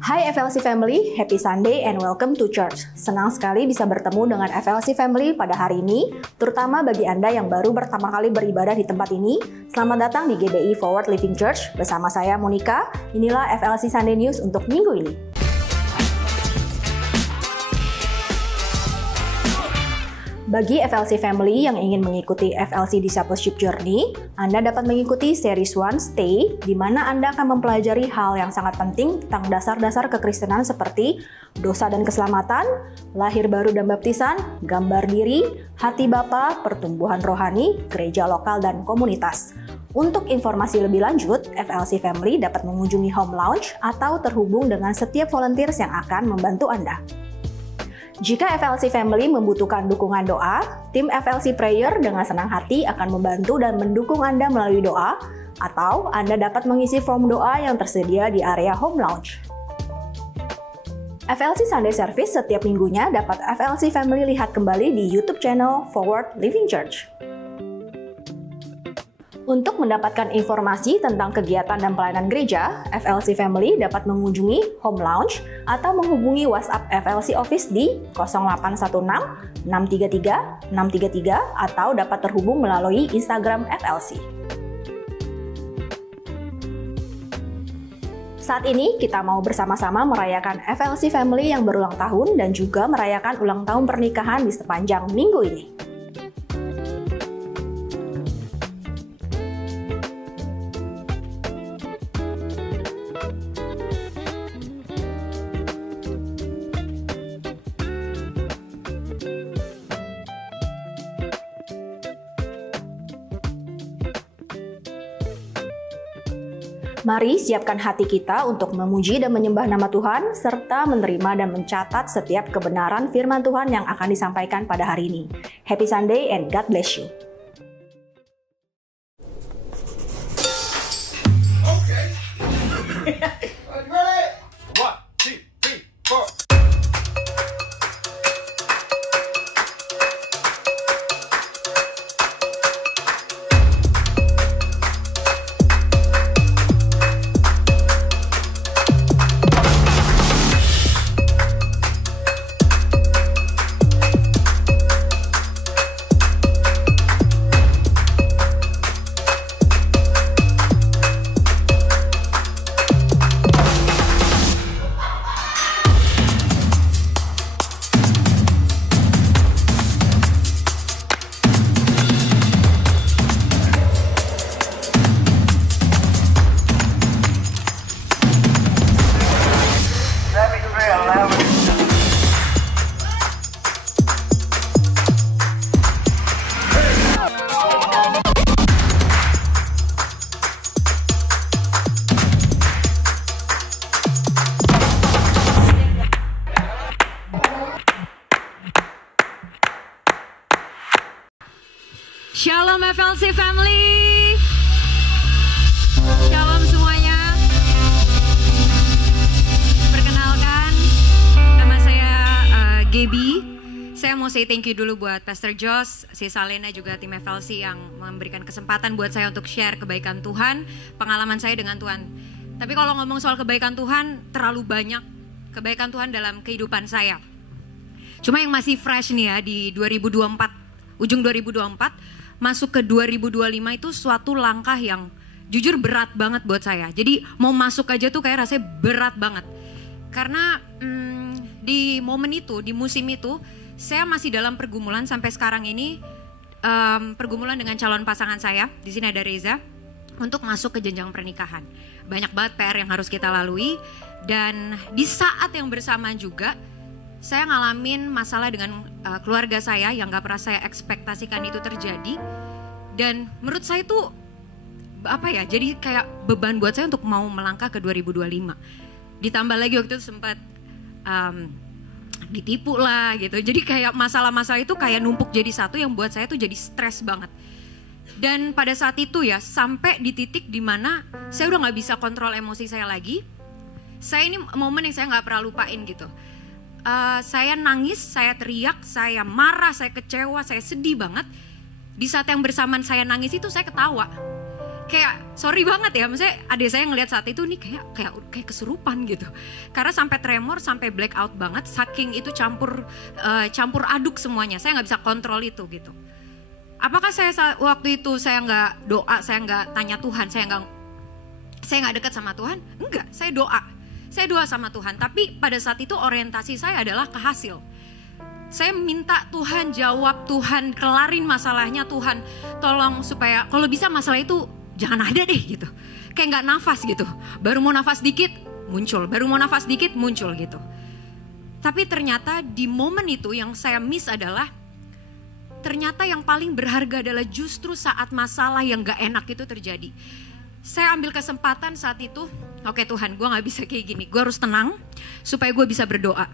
Hai FLC Family, happy Sunday and welcome to church. Senang sekali bisa bertemu dengan FLC Family pada hari ini, terutama bagi Anda yang baru pertama kali beribadah di tempat ini. Selamat datang di GBI Forward Living Church bersama saya Monica. Inilah FLC Sunday News untuk minggu ini. Bagi FLC Family yang ingin mengikuti FLC Discipleship Journey, Anda dapat mengikuti Series 1 Stay, di mana Anda akan mempelajari hal yang sangat penting tentang dasar-dasar kekristenan seperti dosa dan keselamatan, lahir baru dan baptisan, gambar diri, hati Bapa, pertumbuhan rohani, gereja lokal, dan komunitas. Untuk informasi lebih lanjut, FLC Family dapat mengunjungi Home Lounge atau terhubung dengan setiap volunteers yang akan membantu Anda. Jika FLC Family membutuhkan dukungan doa, tim FLC Prayer dengan senang hati akan membantu dan mendukung Anda melalui doa, atau Anda dapat mengisi form doa yang tersedia di area Home Lounge. FLC Sunday Service setiap minggunya dapat FLC Family lihat kembali di YouTube channel Forward Living Church. Untuk mendapatkan informasi tentang kegiatan dan pelayanan gereja, FLC Family dapat mengunjungi Home Lounge atau menghubungi WhatsApp FLC Office di 0816 633 633 atau dapat terhubung melalui Instagram FLC. Saat ini kita mau bersama-sama merayakan FLC Family yang berulang tahun dan juga merayakan ulang tahun pernikahan di sepanjang minggu ini. Mari siapkan hati kita untuk memuji dan menyembah nama Tuhan, serta menerima dan mencatat setiap kebenaran firman Tuhan yang akan disampaikan pada hari ini. Happy Sunday and God bless you. Shalom FLC Family. Shalom semuanya. Perkenalkan, nama saya Gaby. Saya mau say thank you dulu buat Pastor Jos, si Salena juga tim FLC yang memberikan kesempatan buat saya untuk share kebaikan Tuhan, pengalaman saya dengan Tuhan. Tapi kalau ngomong soal kebaikan Tuhan, terlalu banyak kebaikan Tuhan dalam kehidupan saya. Cuma yang masih fresh nih ya di 2024, ujung 2024, masuk ke 2025 itu suatu langkah yang jujur berat banget buat saya. Jadi mau masuk aja tuh kayak rasanya berat banget. Karena di momen itu, di musim itu, saya masih dalam pergumulan sampai sekarang ini, pergumulan dengan calon pasangan saya. Di sini ada Reza, untuk masuk ke jenjang pernikahan. Banyak banget PR yang harus kita lalui. Dan di saat yang bersamaan juga, saya ngalamin masalah dengan keluarga saya yang gak pernah saya ekspektasikan itu terjadi. Dan menurut saya itu jadi kayak beban buat saya untuk mau melangkah ke 2025. Ditambah lagi waktu itu sempat ditipu lah gitu. Jadi kayak masalah-masalah itu kayak numpuk jadi satu yang buat saya tuh jadi stres banget. Dan pada saat itu ya sampai di titik dimana saya udah gak bisa kontrol emosi saya lagi. Saya ini momen yang saya gak pernah lupain gitu. Saya nangis, saya teriak, saya marah, saya kecewa, saya sedih banget. Di saat yang bersamaan saya nangis itu saya ketawa. kayak sorry banget ya, maksudnya adik saya ngelihat saat itu nih kayak kesurupan gitu. Karena sampai tremor, sampai blackout banget, saking itu campur aduk semuanya. Saya nggak bisa kontrol itu gitu. Apakah saya waktu itu saya nggak doa, saya nggak tanya Tuhan, saya nggak dekat sama Tuhan? Enggak, saya doa sama Tuhan. Tapi pada saat itu orientasi saya adalah ke hasil. Saya minta Tuhan jawab, Tuhan kelarin masalahnya, Tuhan tolong supaya kalau bisa masalah itu jangan ada deh gitu. Kayak nggak nafas gitu. Baru mau nafas dikit muncul, baru mau nafas dikit muncul gitu. Tapi ternyata di momen itu yang saya miss adalah ternyata yang paling berharga adalah justru saat masalah yang gak enak itu terjadi. Saya ambil kesempatan saat itu, oke Tuhan, gue gak bisa kayak gini, gue harus tenang supaya gue bisa berdoa.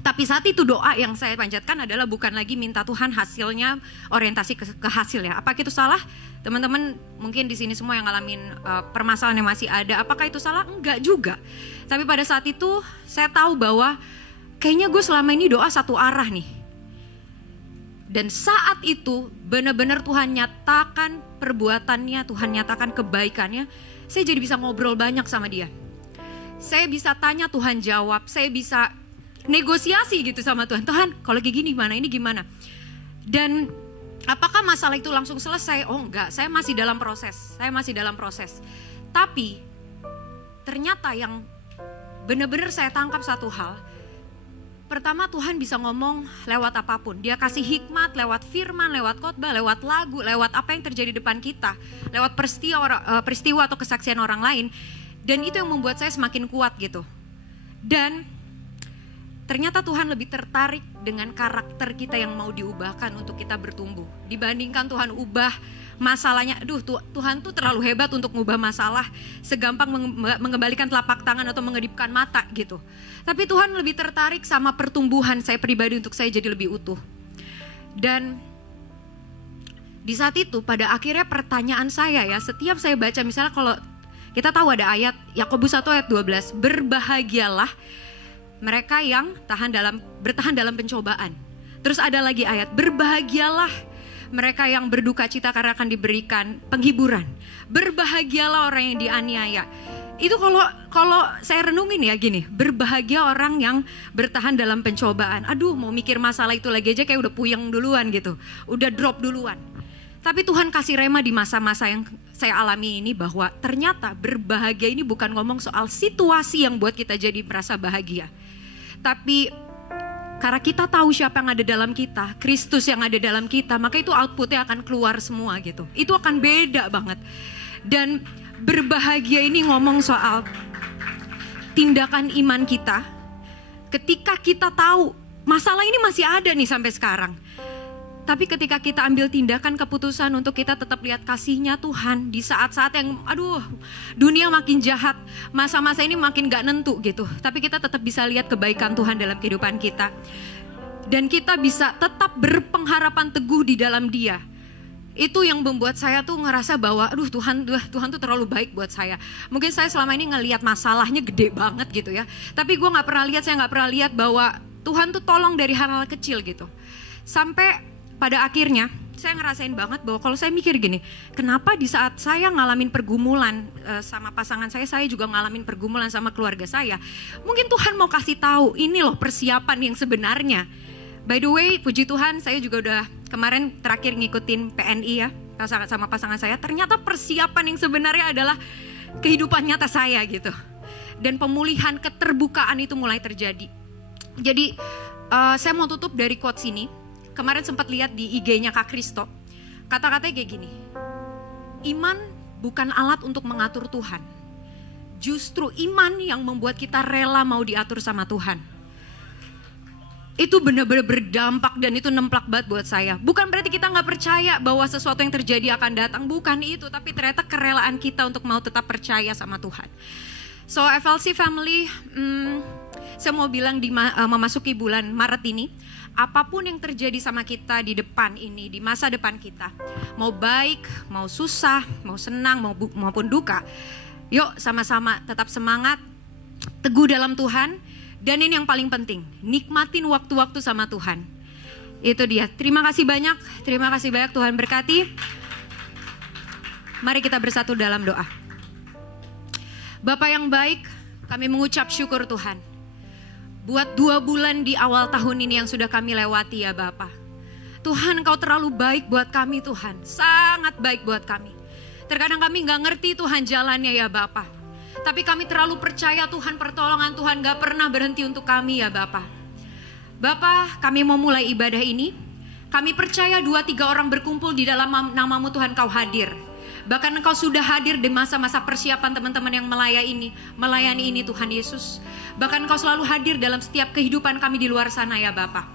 Tapi saat itu doa yang saya panjatkan adalah bukan lagi minta Tuhan hasilnya orientasi ke hasil ya. Apakah itu salah? Teman-teman mungkin di sini semua yang ngalamin permasalahan yang masih ada, apakah itu salah? Enggak juga. Tapi pada saat itu saya tahu bahwa kayaknya gue selama ini doa satu arah nih. Dan saat itu benar-benar Tuhan nyatakan perbuatannya, Tuhan nyatakan kebaikannya. Saya jadi bisa ngobrol banyak sama dia. Saya bisa tanya, Tuhan jawab. Saya bisa negosiasi gitu sama Tuhan. Tuhan kalau kayak gini gimana, ini gimana. Dan apakah masalah itu langsung selesai? Oh enggak, saya masih dalam proses. Tapi ternyata yang benar-benar saya tangkap satu hal. Pertama, Tuhan bisa ngomong lewat apapun. Dia kasih hikmat lewat firman, lewat khotbah, lewat lagu, lewat apa yang terjadi di depan kita, lewat peristiwa atau kesaksian orang lain. Dan itu yang membuat saya semakin kuat gitu. Dan ternyata Tuhan lebih tertarik dengan karakter kita yang mau diubahkan untuk kita bertumbuh. Dibandingkan Tuhan ubah masalahnya, Tuhan tuh terlalu hebat untuk mengubah masalah segampang mengembalikan telapak tangan atau mengedipkan mata gitu. Tapi Tuhan lebih tertarik sama pertumbuhan saya pribadi untuk saya jadi lebih utuh. Dan di saat itu pada akhirnya pertanyaan saya ya, setiap saya baca misalnya kalau kita tahu ada ayat Yakobus 1 ayat 12, berbahagialah mereka yang bertahan dalam pencobaan. Terus ada lagi ayat, berbahagialah mereka yang berduka cita karena akan diberikan penghiburan. Berbahagialah orang yang dianiaya. Itu kalau saya renungin ya gini, berbahagia orang yang bertahan dalam pencobaan. Aduh, mau mikir masalah itu lagi aja kayak udah puyeng duluan gitu, udah drop duluan. Tapi Tuhan kasih rema di masa-masa yang saya alami ini bahwa ternyata berbahagia ini bukan ngomong soal situasi yang buat kita jadi merasa bahagia. Tapi karena kita tahu siapa yang ada dalam kita, Kristus yang ada dalam kita, maka itu outputnya akan keluar semua gitu. Itu akan beda banget. Dan berbahagia ini ngomong soal tindakan iman kita. Ketika kita tahu masalah ini masih ada nih sampai sekarang. Tapi ketika kita ambil tindakan keputusan untuk kita tetap lihat kasihnya Tuhan di saat-saat yang dunia makin jahat, masa-masa ini makin gak nentu gitu. Tapi kita tetap bisa lihat kebaikan Tuhan dalam kehidupan kita. Dan kita bisa tetap berpengharapan teguh di dalam Dia. Itu yang membuat saya tuh ngerasa bahwa Tuhan tuh terlalu baik buat saya. Mungkin saya selama ini ngelihat masalahnya gede banget gitu ya. Tapi saya gak pernah lihat bahwa Tuhan tuh tolong dari hal-hal kecil gitu. Sampai pada akhirnya saya ngerasain banget bahwa kalau saya mikir gini, kenapa di saat saya ngalamin pergumulan sama pasangan saya juga ngalamin pergumulan sama keluarga saya. Mungkin Tuhan mau kasih tahu ini loh persiapan yang sebenarnya. By the way, puji Tuhan saya juga udah kemarin terakhir ngikutin PNI ya sama pasangan saya. Ternyata persiapan yang sebenarnya adalah kehidupan nyata saya gitu. Dan pemulihan keterbukaan itu mulai terjadi. Jadi saya mau tutup dari quotes ini. Kemarin sempat lihat di IG-nya Kak Kristo, kata-katanya kayak gini, iman bukan alat untuk mengatur Tuhan, justru iman yang membuat kita rela mau diatur sama Tuhan. Itu benar-benar berdampak dan itu nemplak banget buat saya. Bukan berarti kita gak percaya bahwa sesuatu yang terjadi akan datang, bukan itu, tapi ternyata kerelaan kita untuk mau tetap percaya sama Tuhan. So FLC family, saya mau bilang memasuki bulan Maret ini, apapun yang terjadi sama kita di depan ini, di masa depan kita, mau baik, mau susah, mau senang, maupun duka, yuk sama-sama tetap semangat, teguh dalam Tuhan, dan ini yang paling penting, nikmatin waktu-waktu sama Tuhan. Itu dia, terima kasih banyak Tuhan berkati. Mari kita bersatu dalam doa. Bapa yang baik, kami mengucap syukur Tuhan. Buat 2 bulan di awal tahun ini yang sudah kami lewati ya Bapa. Tuhan, Engkau terlalu baik buat kami Tuhan. Sangat baik buat kami. Terkadang kami gak ngerti Tuhan jalannya ya Bapa. Tapi kami terlalu percaya Tuhan, pertolongan Tuhan gak pernah berhenti untuk kami ya Bapa. Bapa, kami mau mulai ibadah ini. Kami percaya 2-3 orang berkumpul di dalam nama-Mu Tuhan, Kau hadir. Bahkan Engkau sudah hadir di masa-masa persiapan teman-teman yang melayani ini Tuhan Yesus. Bahkan Engkau selalu hadir dalam setiap kehidupan kami di luar sana ya Bapa.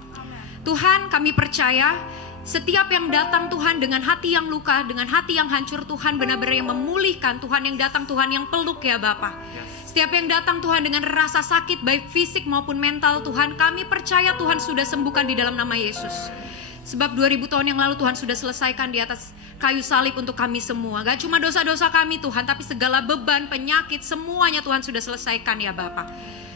Tuhan, kami percaya setiap yang datang Tuhan dengan hati yang luka, dengan hati yang hancur Tuhan benar-benar yang memulihkan. Tuhan yang datang Tuhan yang peluk ya Bapa. Setiap yang datang Tuhan dengan rasa sakit baik fisik maupun mental Tuhan, kami percaya Tuhan sudah sembuhkan di dalam nama Yesus. Sebab 2000 tahun yang lalu Tuhan sudah selesaikan di atas kayu salib untuk kami semua. Gak cuma dosa-dosa kami Tuhan, tapi segala beban, penyakit, semuanya Tuhan sudah selesaikan ya Bapa.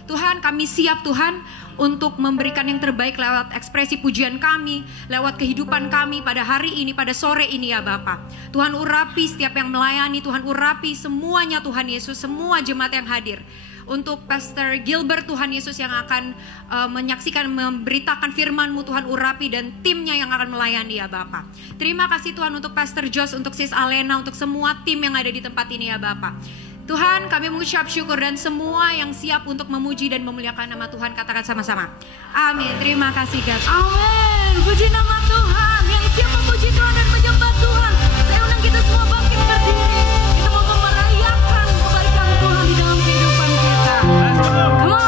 Tuhan, kami siap Tuhan untuk memberikan yang terbaik lewat ekspresi pujian kami, lewat kehidupan kami pada hari ini, pada sore ini ya Bapa. Tuhan urapi setiap yang melayani, Tuhan urapi semuanya Tuhan Yesus, semua jemaat yang hadir. Untuk Pastor Gilbert Tuhan Yesus yang akan menyaksikan, memberitakan firman-Mu Tuhan, urapi dan timnya yang akan melayani ya Bapa. Terima kasih Tuhan untuk Pastor Josh, untuk Sis Alena, untuk semua tim yang ada di tempat ini ya Bapa. Tuhan, kami mengucap syukur dan semua yang siap untuk memuji dan memuliakan nama Tuhan, katakan sama-sama. Amin. Terima kasih God. Amin. Puji nama Tuhan. Yang siap memuji Tuhan dan menyembah Tuhan, saya undang kita semua bangkit berdiri. Kita mau merayakan kebaikan Tuhan di dalam kehidupan kita. Come on.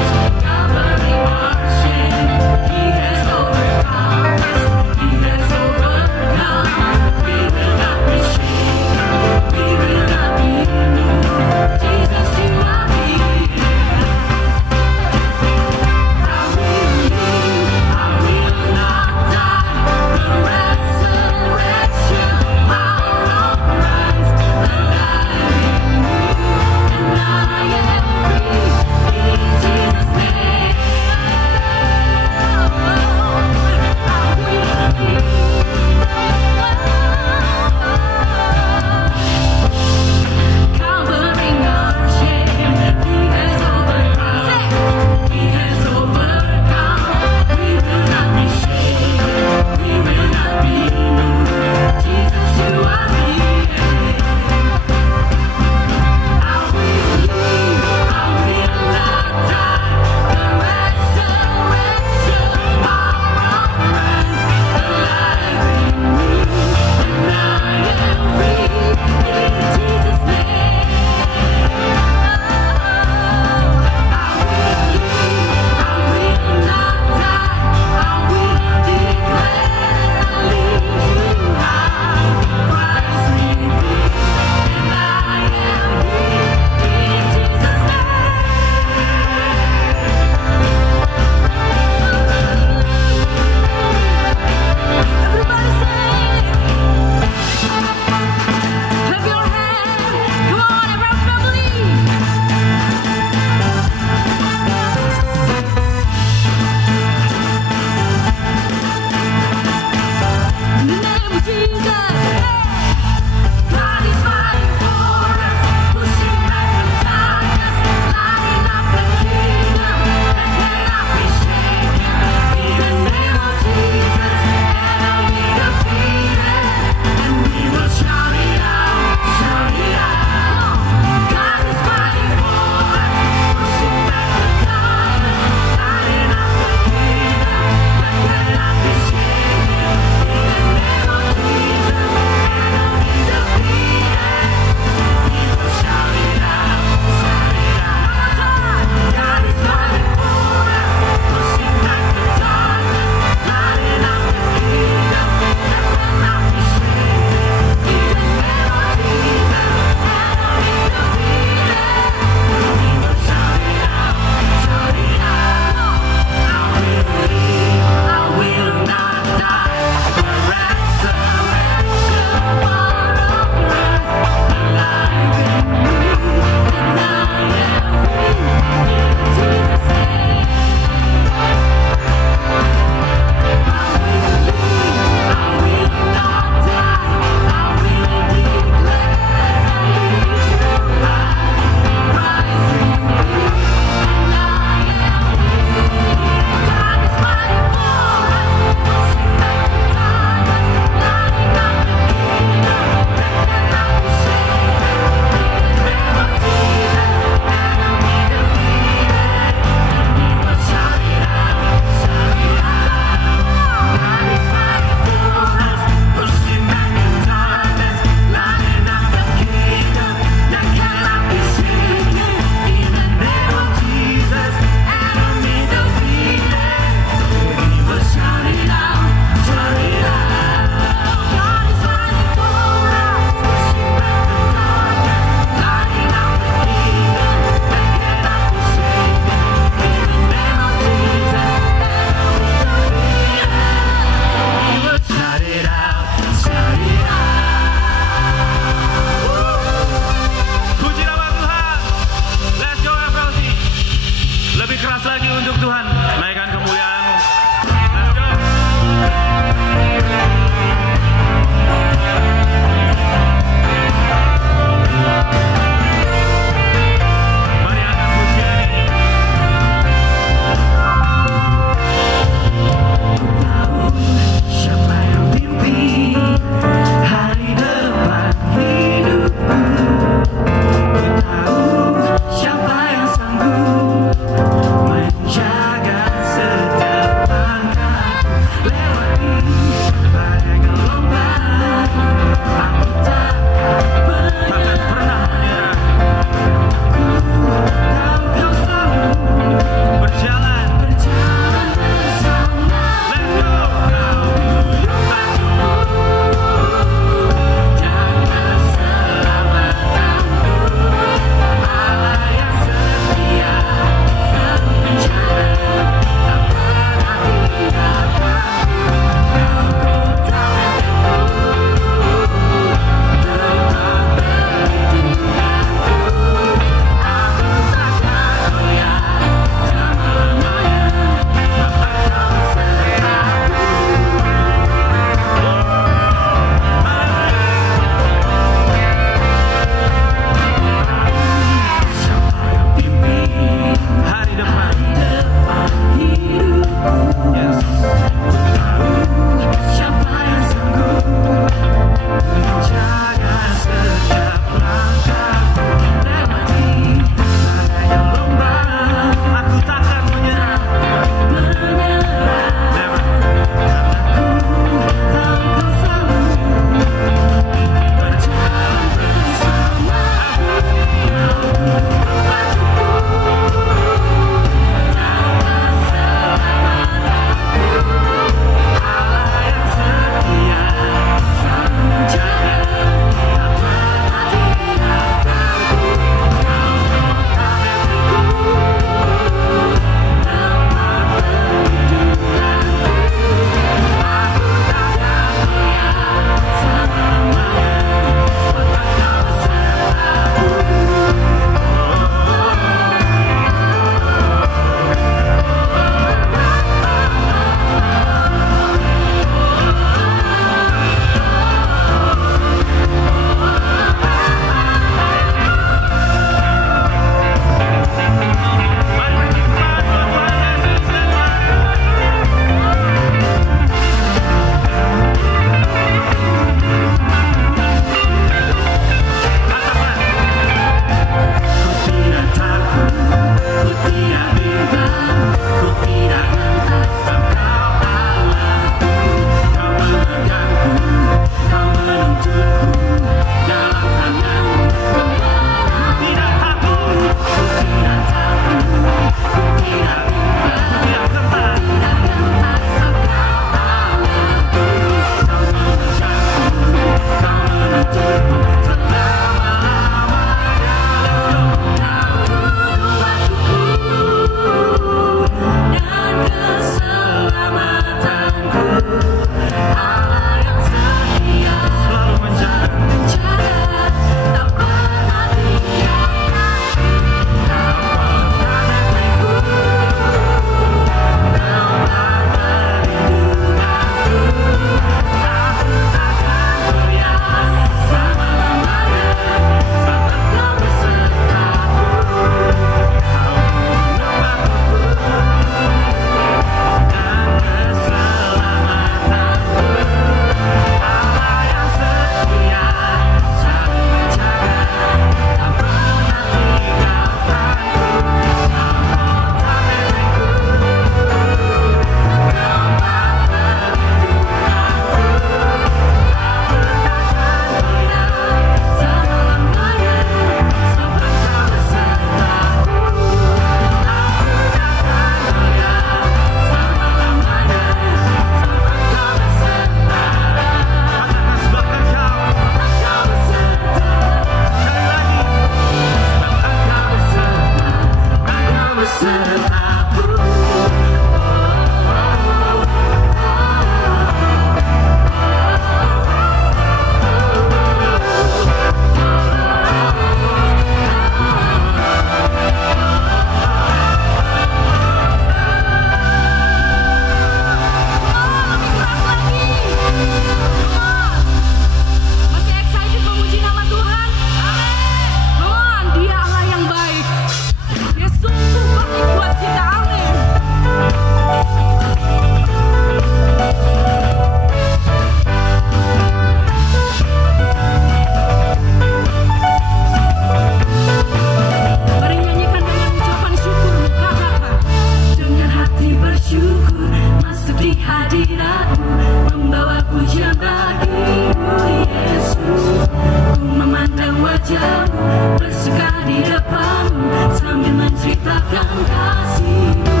hadiratmu, membawa pujian bagimu Yesus. Ku memandang wajahmu, bersuka di depanmu, sambil menceritakan kasihmu.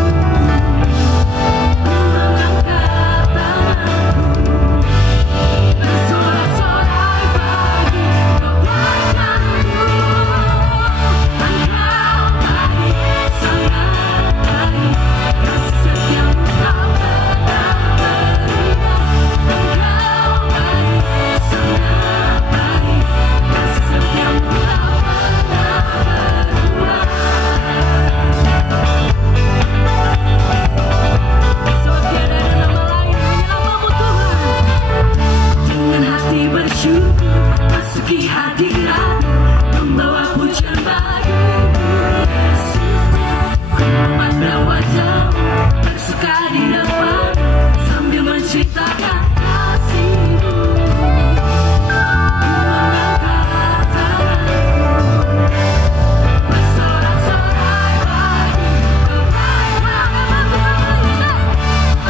Ku mengangkat tanganku, bersorak-sorai bagi kebaikanmu. Engkau baik, sangat baik, kasih setiamu tak pernah berubah. Engkau baik, sangat baik, kasih setiamu tak pernah berubah. Sebab tiada nama lain hanya namamu Tuhan. Dengan hati bersyukur masuki hadiratmu, membawa pujian bagimu Yesus. Ku memandang wajahmu, bersuka di depanmu, sambil menceritakan kasihmu. Ku mengangkat tanganku, bersorak-sorai bagi kebaikanmu.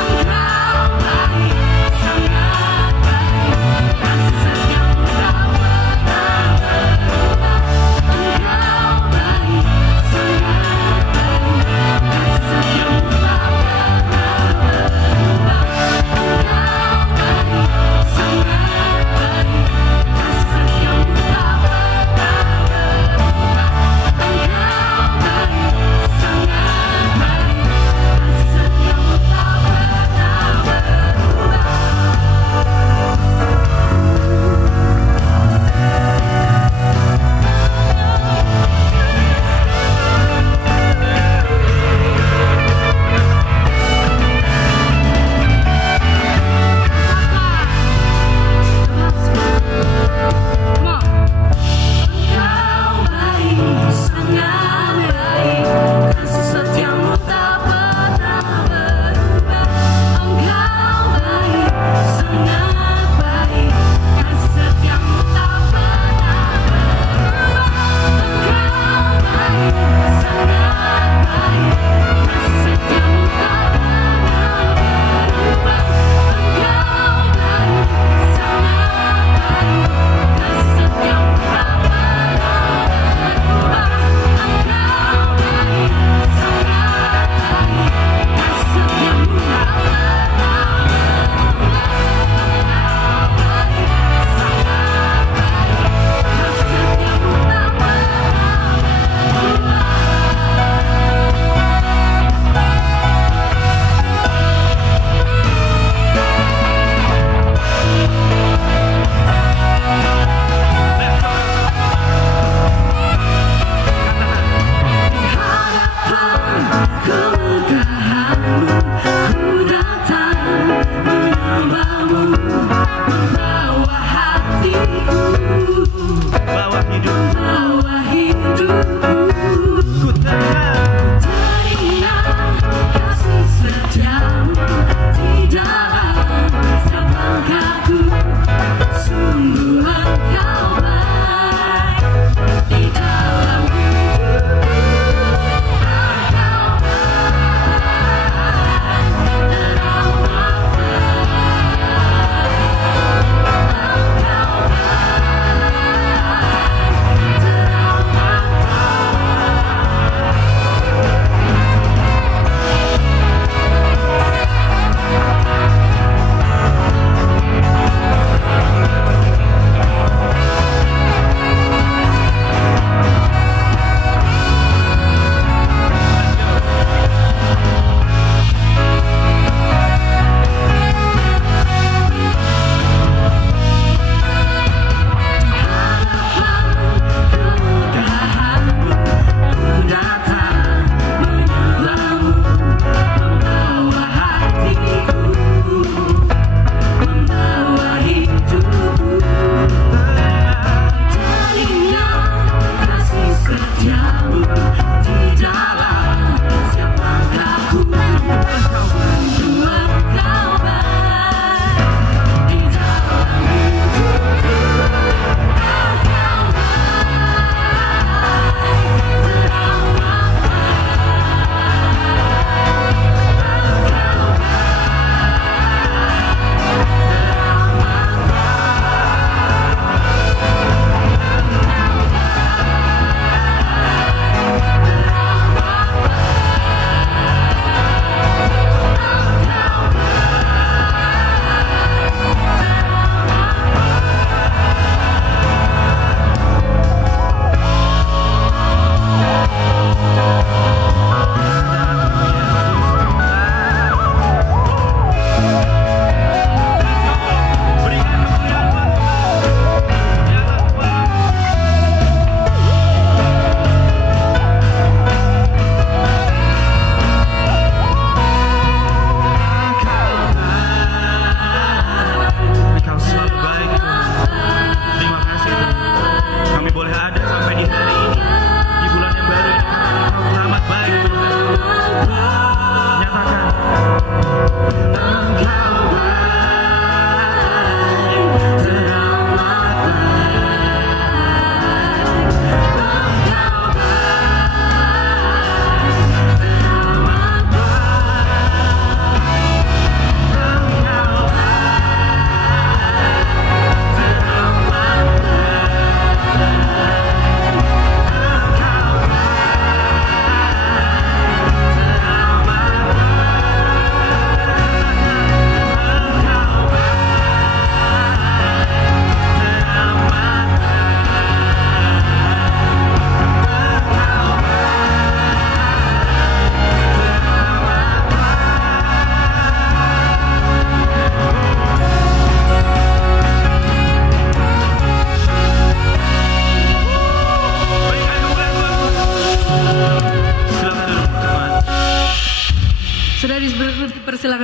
Engkau baik, sangat baik, kasih setiamu tak pernah berubah. Engkau baik, sangat baik, kasih setiamu tak pernah berubah. Engkau baik, sangat baik, kasih setiamu tak pernah berubah. Engkau baik, sangat baik, kasih setiamu tak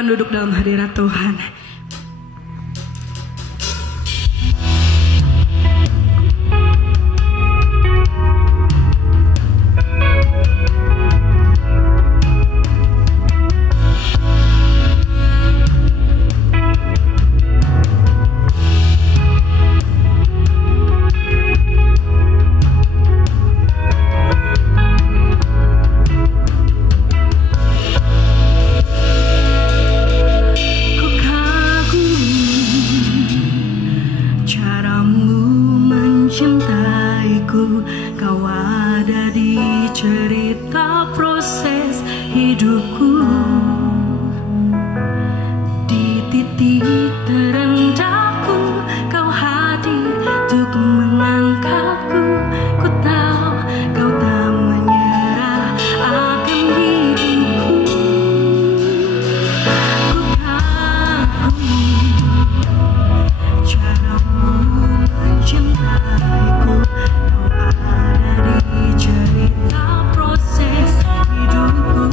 silakan duduk dalam hadirat Tuhan. Kau ada di cerita proses hidupku, di titik terendahku kau hadir untuk mengangkatku. Ku tahu kau tak menyerah akan hidupku. Ku kagumi caramu mencintaiku. Cerita proses hidupku.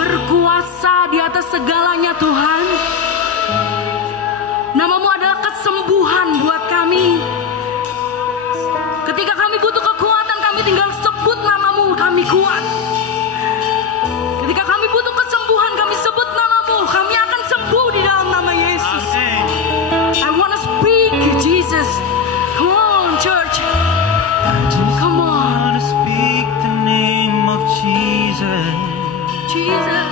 berkuasa di atas segalanya Tuhan. Namamu adalah kesembuhan buat kami. Ketika kami butuh kekuatan, kami tinggal sebut namamu, kami kuat. Ketika kami butuh kesembuhan, kami sebut namamu, kami akan sembuh di dalam nama Yesus. I want to speak Jesus. Come on church. Come on. To speak the name of Jesus. Jesus.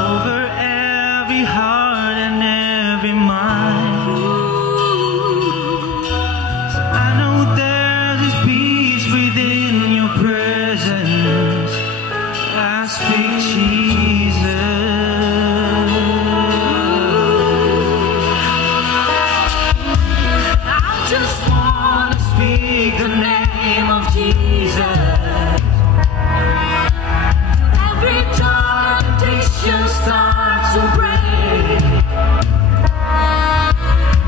Over every heart and every mind. So I know there is peace within your presence. I speak Jesus. I just want to speak the name of Jesus. Every dark addiction starts to break.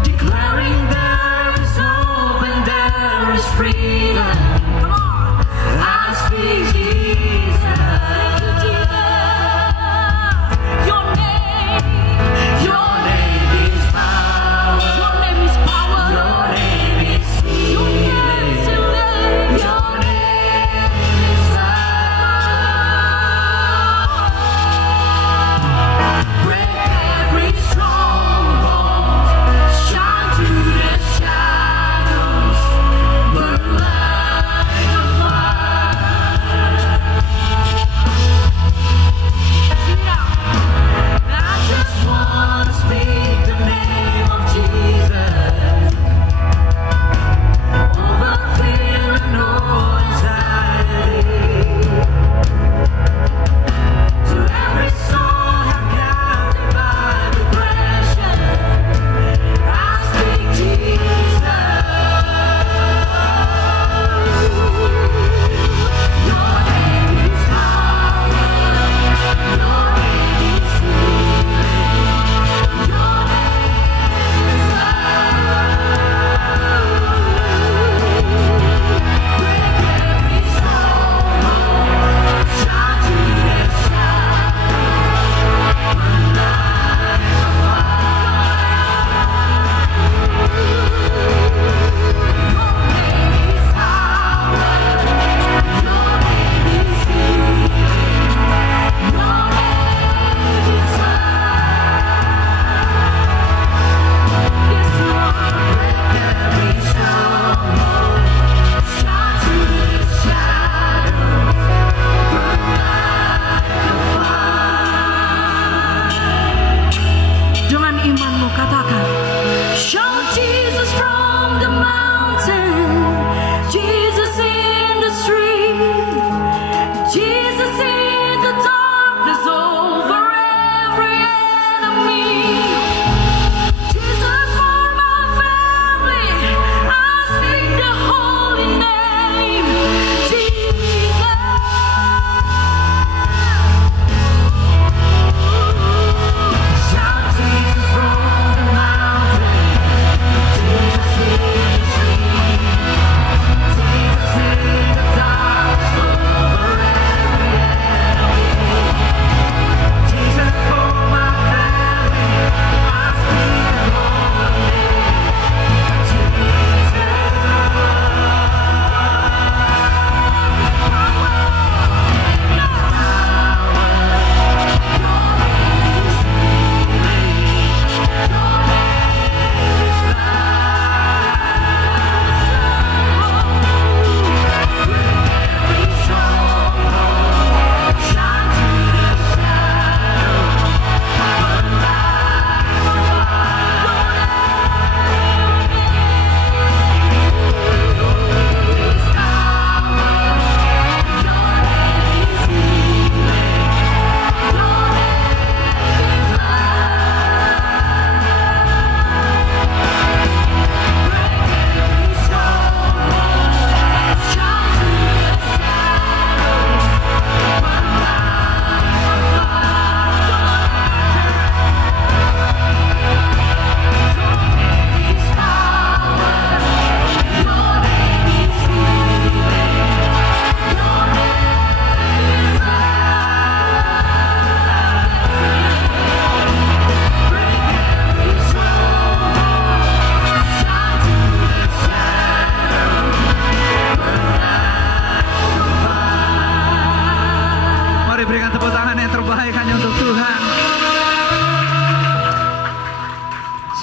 Declaring there is hope and there is freedom. Come on, I speak Jesus. Thank you, Jesus.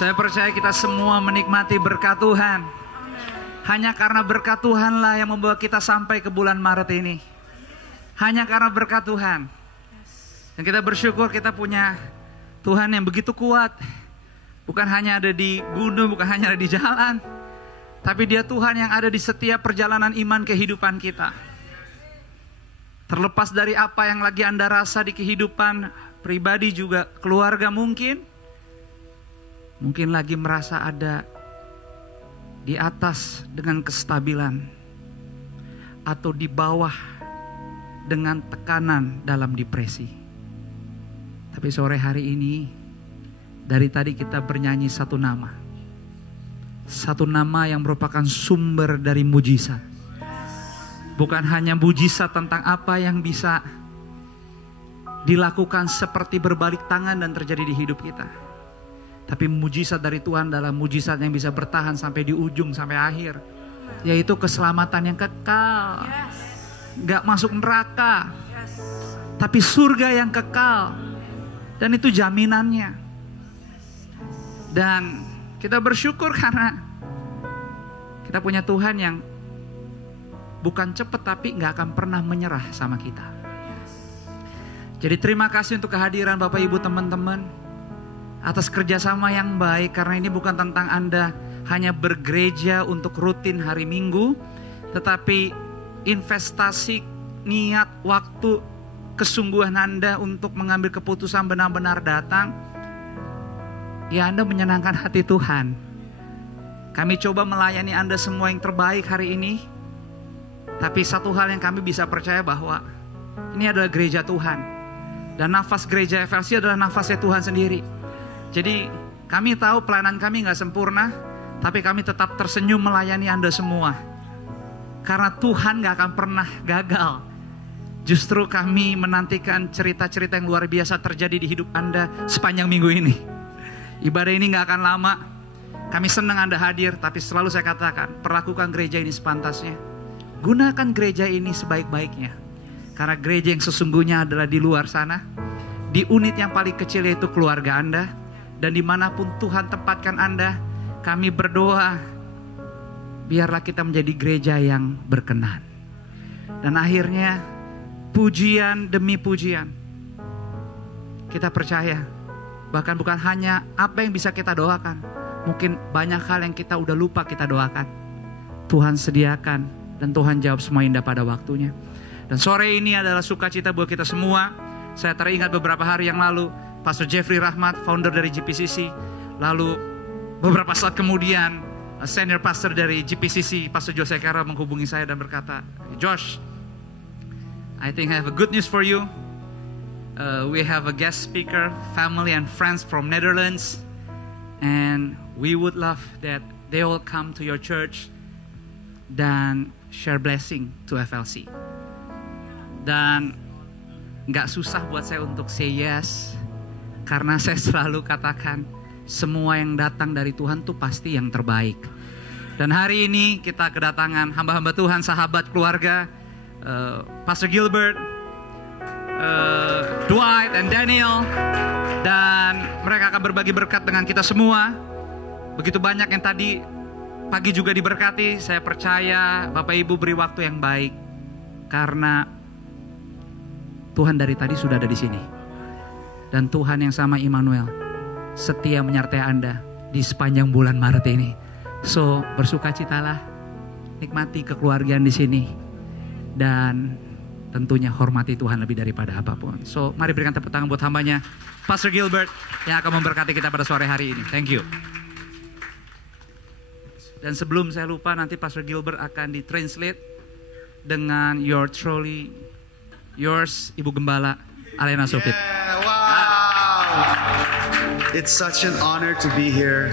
Saya percaya kita semua menikmati berkat Tuhan. Hanya karena berkat Tuhanlah yang membawa kita sampai ke bulan Maret ini. Hanya karena berkat Tuhan. Dan kita bersyukur kita punya Tuhan yang begitu kuat. Bukan hanya ada di gunung, bukan hanya ada di jalan. Tapi Dia Tuhan yang ada di setiap perjalanan iman kehidupan kita. Terlepas dari apa yang lagi Anda rasa di kehidupan pribadi juga keluarga mungkin lagi merasa ada di atas dengan kestabilan atau di bawah dengan tekanan dalam depresi. Tapi sore hari ini dari tadi kita bernyanyi satu nama. Satu nama yang merupakan sumber dari mujizat. Bukan hanya mujizat tentang apa yang bisa dilakukan seperti berbalik tangan dan terjadi di hidup kita. Tapi mujizat dari Tuhan adalah mujizat yang bisa bertahan sampai di ujung, sampai akhir. Yaitu keselamatan yang kekal. Gak masuk neraka. Tapi surga yang kekal. Dan itu jaminannya. Dan kita bersyukur karena kita punya Tuhan yang bukan cepat tapi gak akan pernah menyerah sama kita. Jadi terima kasih untuk kehadiran Bapak Ibu teman-teman. Atas kerjasama yang baik. Karena ini bukan tentang Anda hanya bergereja untuk rutin hari Minggu. Tetapi investasi, niat, waktu, kesungguhan Anda untuk mengambil keputusan benar-benar datang. Ya Anda menyenangkan hati Tuhan. Kami coba melayani Anda semua yang terbaik hari ini. Tapi satu hal yang kami bisa percaya bahwa ini adalah gereja Tuhan. Dan nafas gereja FLC adalah nafasnya Tuhan sendiri. Jadi kami tahu pelayanan kami gak sempurna. Tapi kami tetap tersenyum melayani Anda semua. Karena Tuhan gak akan pernah gagal. Justru kami menantikan cerita-cerita yang luar biasa terjadi di hidup Anda sepanjang minggu ini. Ibadah ini gak akan lama. Kami senang Anda hadir. Tapi selalu saya katakan, perlakukan gereja ini sepantasnya. Gunakan gereja ini sebaik-baiknya. Karena gereja yang sesungguhnya adalah di luar sana. Di unit yang paling kecil yaitu keluarga Anda. Dan dimanapun Tuhan tempatkan Anda. Kami berdoa. Biarlah kita menjadi gereja yang berkenan. Dan akhirnya pujian demi pujian. Kita percaya. Bahkan bukan hanya apa yang bisa kita doakan. Mungkin banyak hal yang kita udah lupa kita doakan. Tuhan sediakan. Dan Tuhan jawab semua indah pada waktunya. Dan sore ini adalah sukacita buat kita semua. Saya teringat beberapa hari yang lalu, Pastor Jeffrey Rahmat, founder dari GPCC. Lalu beberapa saat kemudian, senior pastor dari GPCC, Pastor Jose Kara menghubungi saya dan berkata, Josh, I think I have a good news for you. We have a guest speaker, family and friends from Netherlands. And we would love that they all come to your church. Dan share blessing to FLC. Dan gak susah buat saya untuk say yes. Karena saya selalu katakan semua yang datang dari Tuhan tuh pasti yang terbaik. Dan hari ini kita kedatangan hamba-hamba Tuhan, sahabat keluarga, Pastor Gilbert, Dwight and Daniel. Dan mereka akan berbagi berkat dengan kita semua. Begitu banyak yang tadi pagi juga diberkati. Saya percaya Bapak Ibu beri waktu yang baik. Karena Tuhan dari tadi sudah ada di sini. Dan Tuhan yang sama Immanuel setia menyertai Anda di sepanjang bulan Maret ini. So bersukacitalah, nikmati kekeluargaan di sini. Dan tentunya hormati Tuhan lebih daripada apapun. So mari berikan tepuk tangan buat hambanya Pastor Gilbert yang akan memberkati kita pada sore hari ini. Thank you. Dan sebelum saya lupa, nanti Pastor Gilbert akan ditranslate dengan Your Truly Yours, Ibu Gembala Alena Sopit. Yeah, wow! It's such an honor to be here.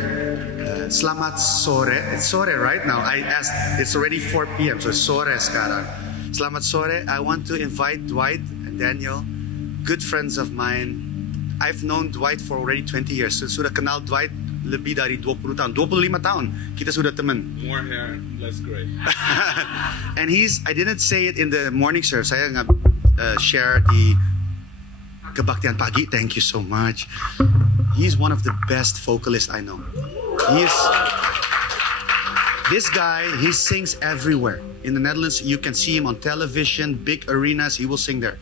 Selamat sore. It's sore right now. I asked, it's already 4 p.m. So sore sekarang. Selamat sore. I want to invite Dwight and Daniel, good friends of mine. I've known Dwight for already 20 years. So, sudah kenal Dwight lebih dari 20 tahun, 25 tahun kita sudah teman. More hair, less gray. And I didn't say it in the morning service. Saya nggak share di Kebaktian Pagi, thank you so much. He's one of the best vocalists I know. This guy, he sings everywhere. In the Netherlands, you can see him on television, big arenas, he will sing there.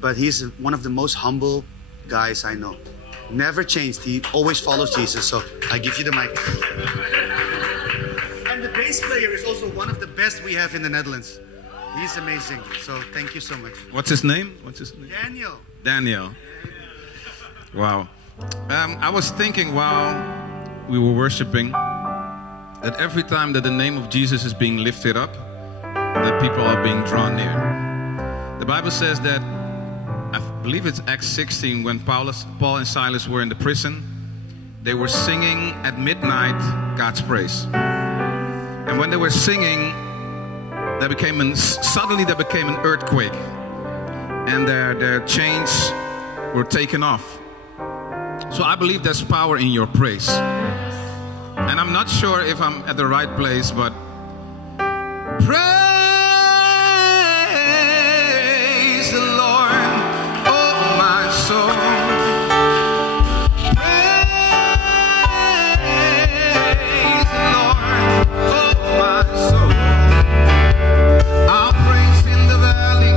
But he's one of the most humble guys I know. Never changed, he always follows Jesus, so I give you the mic. And the bass player is also one of the best we have in the Netherlands. He's amazing, so thank you so much. What's his name? Daniel. Daniel. Wow. I was thinking while we were worshiping that every time that the name of Jesus is being lifted up, that people are being drawn near. The Bible says that, I believe it's Acts 16, when Paul and Silas were in the prison, they were singing at midnight God's praise. And when they were singing, suddenly there became an earthquake, and their chains were taken off. So I believe there's power in your praise. And I'm not sure if I'm at the right place, but praise the Lord, oh my soul. Praise the Lord, oh my soul. I'll praise in the valley,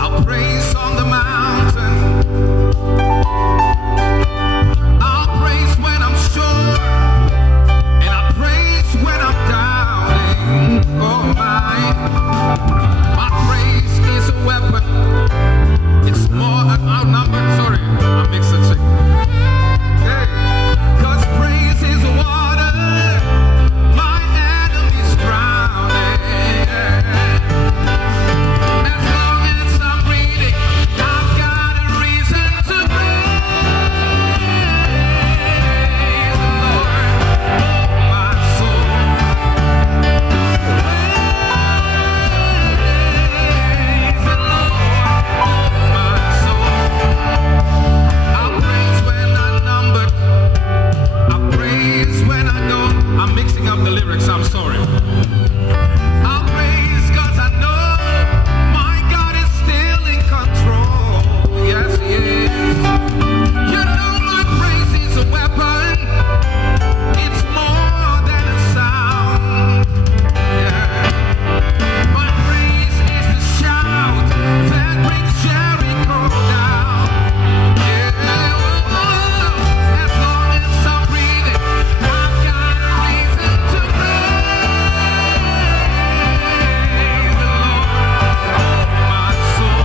I'll praise on the mountain, I'll praise when I'm sure, and I'll praise when I'm doubting. Oh my praise is a weapon. It's more outnumbered. Sorry, I'm mixing it. Hey, 'cause praise is water. My enemies drowning. As long as I'm breathing, I've got a reason to praise the Lord, oh my soul. Praise the Lord, oh my soul. I'll praise when I'm numbered. I'll praise when I don't. I'm mixing up the lyrics, I'm sorry. I'll praise 'cause I know my God is still in control. Yes, He is. You know my praise is a weapon. It's more than a sound. Yeah. My praise is the shout that brings Jericho down. Yeah. As long as I'm breathing, I've got a reason to praise the Lord, oh my soul.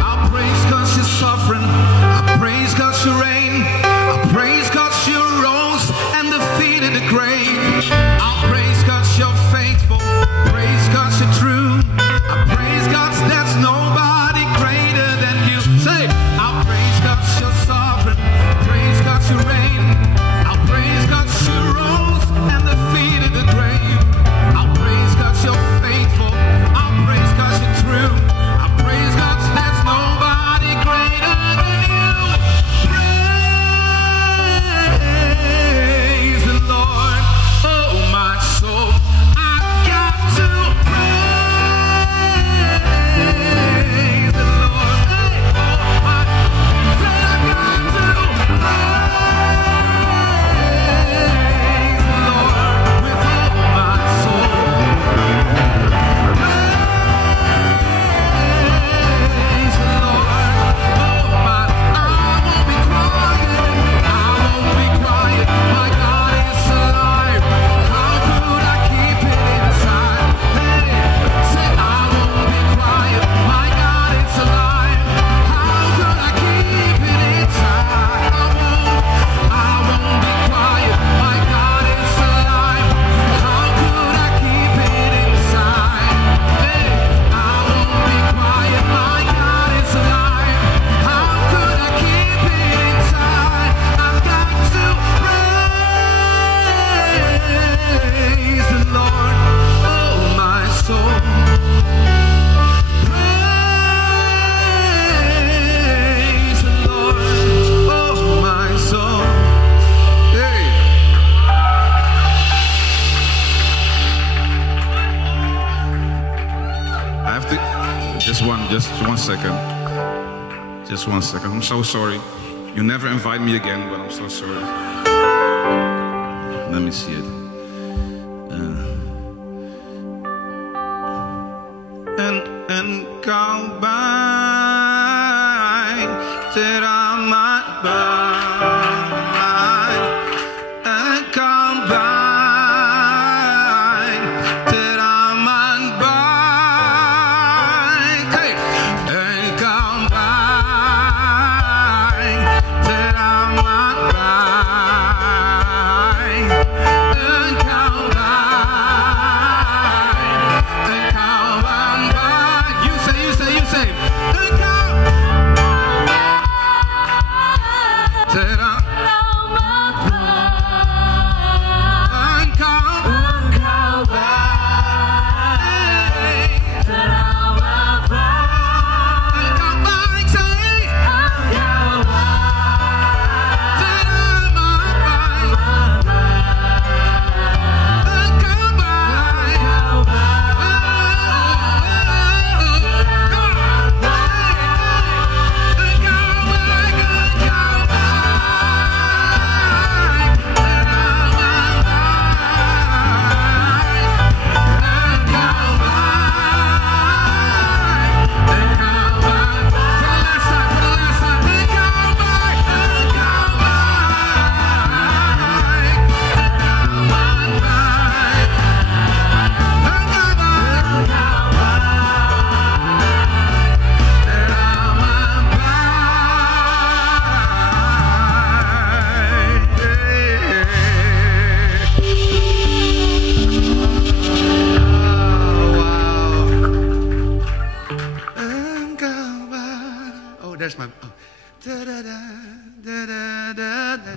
I'll praise 'cause you're sovereign. I'll praise 'cause you reign. I'll praise 'cause you rose and defeated the grave. I'll praise 'cause you're faithful. Praise 'cause you're true. I'll praise 'cause there's nobody greater than you. Say, I'll praise 'cause you're sovereign. Praise 'cause you reign. I'll praise 'cause you rose and defeated the grave. I'll praise 'cause you're faithful. I'll praise 'cause you're true. I'll praise 'cause there's nobody greater than you. Praise the Lord, Just 1 second. Just 1 second. I'm so sorry. You never invite me again, but I'm so sorry. Let me see it. En kau baik, teramat baik. En kau baik, teramat baik. Hey. En kau baik, teramat baik. En kau baik, en kau baik. You say. En kau teramat baik. En kau baik, teramat baik. En kau baik, say. Teramat baik. En kau baik. Oh, there's my. Oh. Da-da-da, da-da-da-da.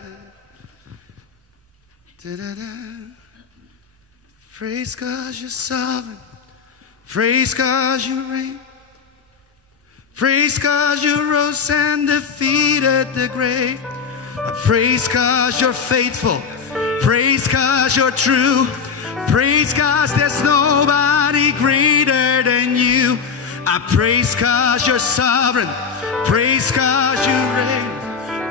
Da-da-da. Praise God, you're sovereign. Praise God, you reign. Praise God, you rose and defeated the grave. Praise God, you're faithful. Praise God, you're true. Praise God, there's nobody greater than you. I praise God, you're sovereign. Praise God, you reign.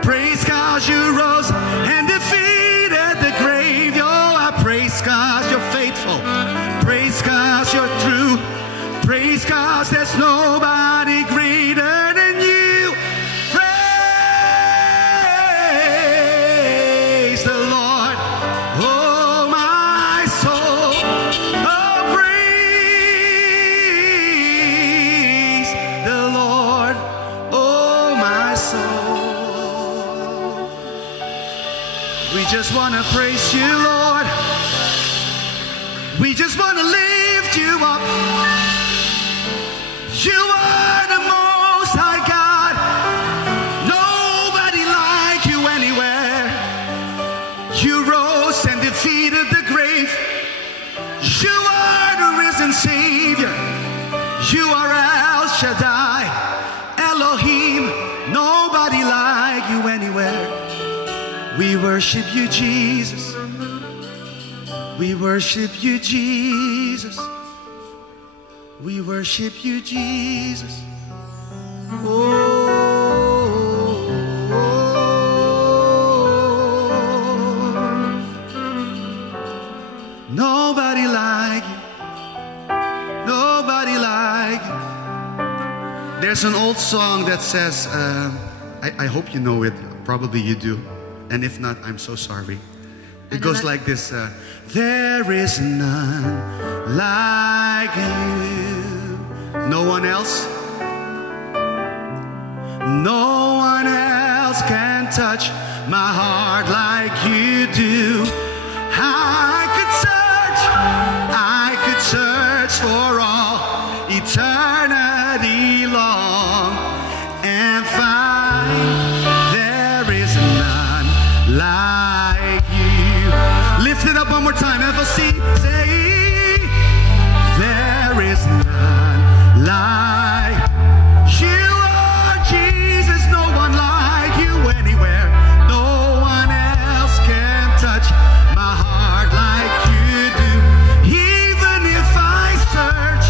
Praise God, you rose and defeated the grave. Oh, I praise God, you're faithful. Praise God, you're true. Praise God, there's nobody greater than you. Praise the Lord, oh my soul. Oh, praise the Lord, oh my soul. We just want to praise you, Lord. We just want to lift you up. You are the most high God. Nobody like you anywhere. You rose and defeated the grave. You are the risen Savior. You are El Shaddai, Elohim. Nobody like you anywhere. We worship you, Jesus. We worship you, Jesus. We worship you, Jesus. Nobody like you. Nobody like you. There's an old song that says, I hope you know it. Probably you do. And if not, I'm so sorry. It goes like this. There is none like you. No one else. No one else can touch my heart like you do. I could search for all eternity long and find there is none like you. Lift it up one more time, FLC. Say, there is none like you. Oh, Jesus, no one like you anywhere. No one else can touch my heart like you do. Even if I search,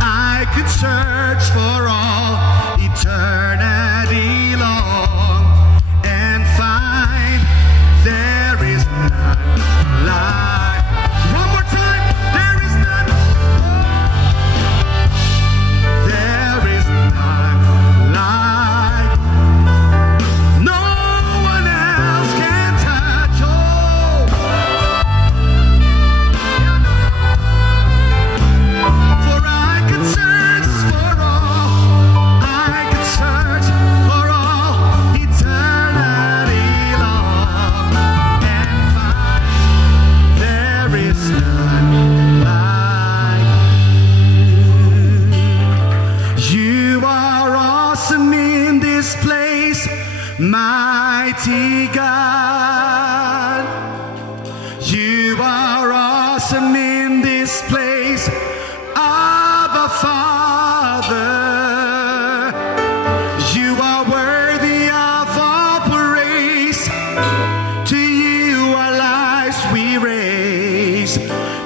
I could search for all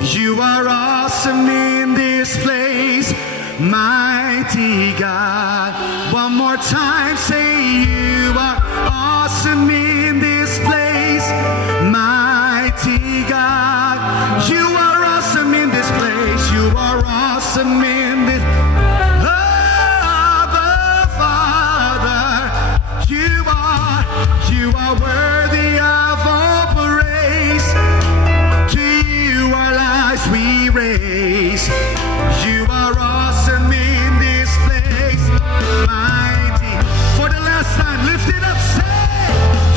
You are awesome in this place, mighty God. One more time, say you are awesome in this place, mighty God. You are awesome in this place. You are awesome in this. Abba, Father, you are worthy of all praise. To you our lives we raise. You are awesome in this place, mighty. For the last time, lift it up, say,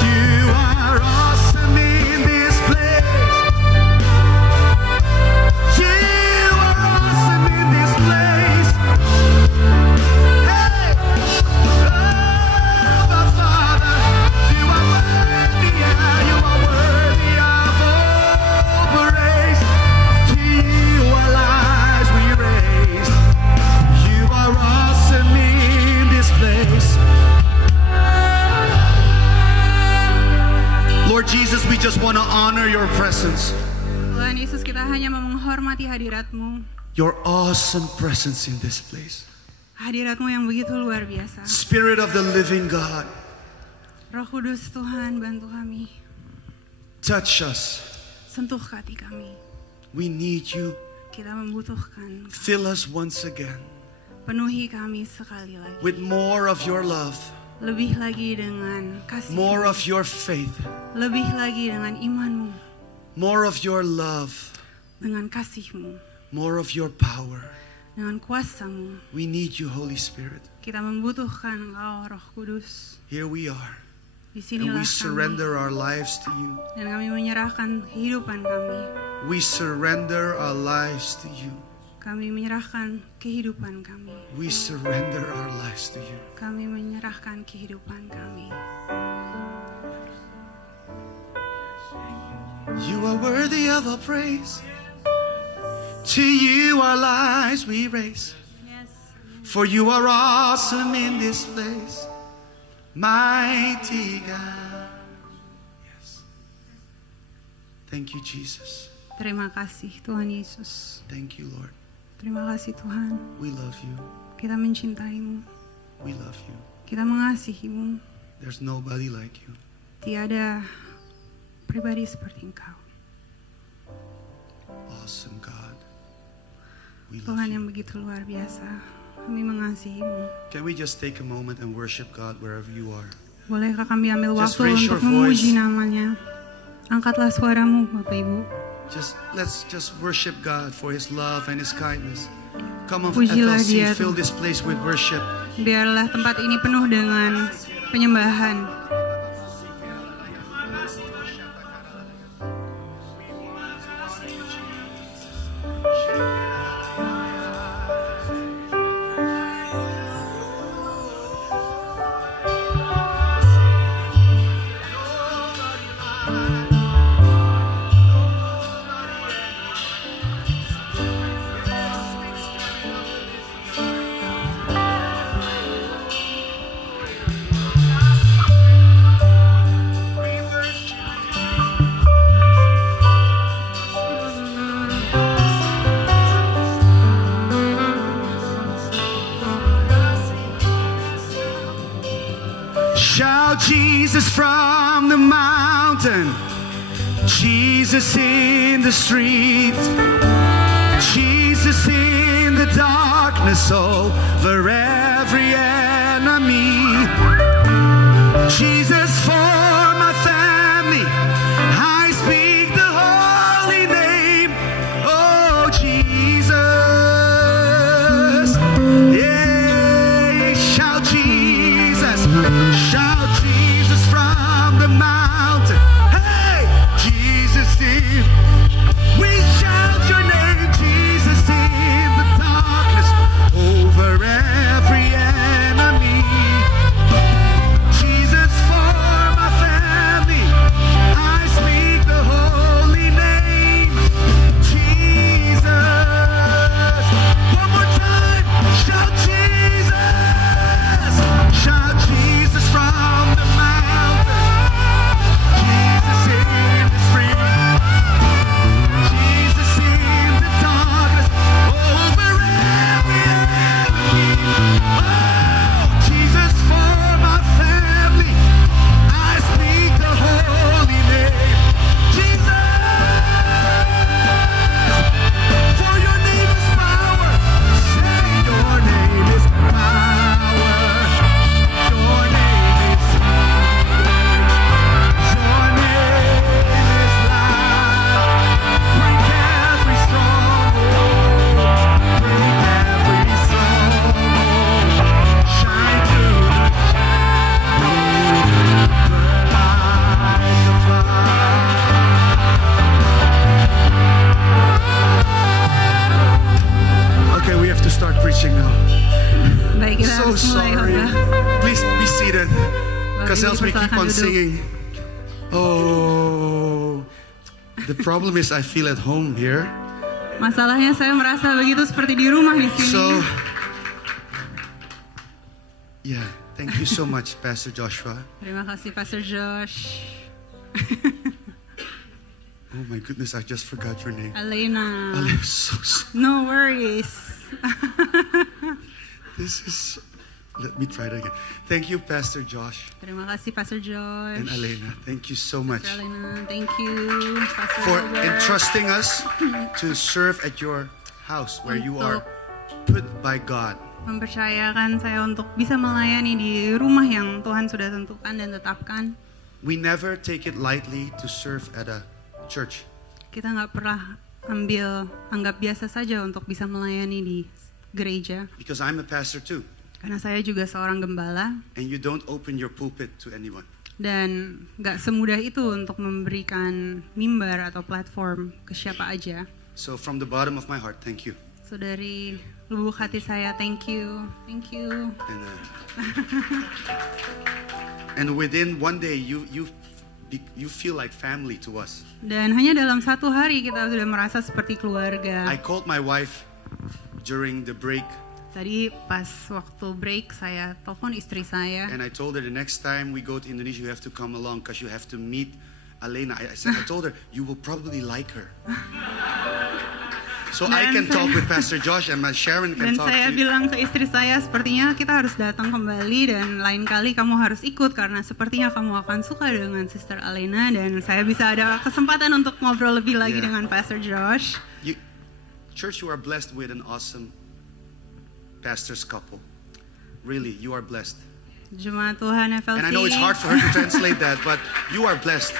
you are awesome in this place. You are awesome in this place. Hey, Abba, Father, you are worthy, yeah, you are worthy of all praise. To you our lives we raise. You are awesome in this place. Lord Jesus, we just want to honor your presence. Tuhan Yesus, kita hanya mau menghormati hadirat-Mu. Your awesome presence in this place. Hadirat-Mu yang begitu luar biasa. Spirit of the living God, Roh Kudus Tuhan, bantu kami. touch us. Sentuh hati kami. We need you. Kita membutuhkan. Fill us once again Penuhi kami sekali lagi. with more of your love, Lebih lagi dengan kasih. more of your faith, Lebih lagi dengan iman-Mu. more of your love, Dengan kasih-Mu. more of your power. Dengan kuasa-Mu. We need you, Holy Spirit. Kita membutuhkan Engkau, Roh Kudus. Here we are. Di And sinilah we kami. surrender our lives to you. Dan kami menyerahkan kehidupan kami. We surrender our lives to you. Kami menyerahkan kehidupan kami. We surrender our lives to you. Kami menyerahkan kehidupan kami. You are worthy of our praise. To you our lives we raise. Yes. For you are awesome in this place, mighty God. Yes. Thank you, Jesus. Terima kasih Tuhan Yesus. Thank you, Lord. Terima kasih Tuhan. We love you. Kita mencintai-Mu. We love you. Kita mengasihi-Mu. There's nobody like you. Tiada pribadi seperti Engkau. Awesome God. We love Tuhan yang you. begitu luar biasa. Kami mengasihi-Mu. Can we just take a moment and worship God wherever you are? Bolehkah kami ambil Just waktu raise untuk your memuji voice. namanya? Angkatlah suaramu Bapak Ibu. Let's just worship God for His love and His kindness. Come on, Pujilah FLC, Dia, fill Tuhan. this place with worship. Biarlah tempat ini penuh dengan penyembahan. Shout Jesus from the mountain, Jesus in the street, Jesus in the darkness over every enemy, Jesus for my family, I speak the holy name, oh Jesus, yeah, shout Jesus, shout Jesus from the mountain, hey, Jesus in, we shout your name, Jesus in the darkness, over every enemy, Jesus for because Ibu else we keep dipersilakan on duduk. singing. Oh, the problem is I feel at home here. Masalahnya saya merasa begitu seperti di rumah di sini. So, yeah, thank you so much, Pastor Joshua. Terima kasih Pastor Josh. Oh my goodness, I just forgot your name. Alena. I'm so sorry. No worries. This is. Let me try it again. Thank you, Pastor Josh Terima kasih Pastor Josh. and Alena. Thank you so much Pastor Alena, thank you. Pastor for Robert. entrusting us to serve at your house where you are put by God. Mempercayakan saya untuk bisa melayani di rumah yang Tuhan sudah tentukan dan tetapkan. We never take it lightly to serve at a church. Kita nggak pernah anggap biasa saja untuk bisa melayani di gereja. Because I'm a pastor too. Karena saya juga seorang gembala And you don't open your pulpit to anyone. dan nggak semudah itu untuk memberikan mimbar atau platform ke siapa aja. So from the bottom of my heart, thank you. So dari lubuk hati saya, thank you. And within one day, you feel like family to us. Dan hanya dalam satu hari kita sudah merasa seperti keluarga. I called my wife during the break, Tadi pas waktu break saya telepon istri saya. and I told her the next time we go to Indonesia, you have to come along because you have to meet Alena. I told her you will probably like her. So I can talk with Pastor Josh and my Sharon can Dan talk saya to you. bilang ke istri saya, sepertinya kita harus datang kembali dan lain kali kamu harus ikut karena sepertinya kamu akan suka dengan Sister Alena dan saya bisa ada kesempatan untuk ngobrol lebih lagi Yeah. dengan Pastor Josh. Church, you are blessed with an awesome pastor's couple. Really, you are blessed. Jemaat Tuhan FLC. And I know it's hard for her to translate that, but you are blessed.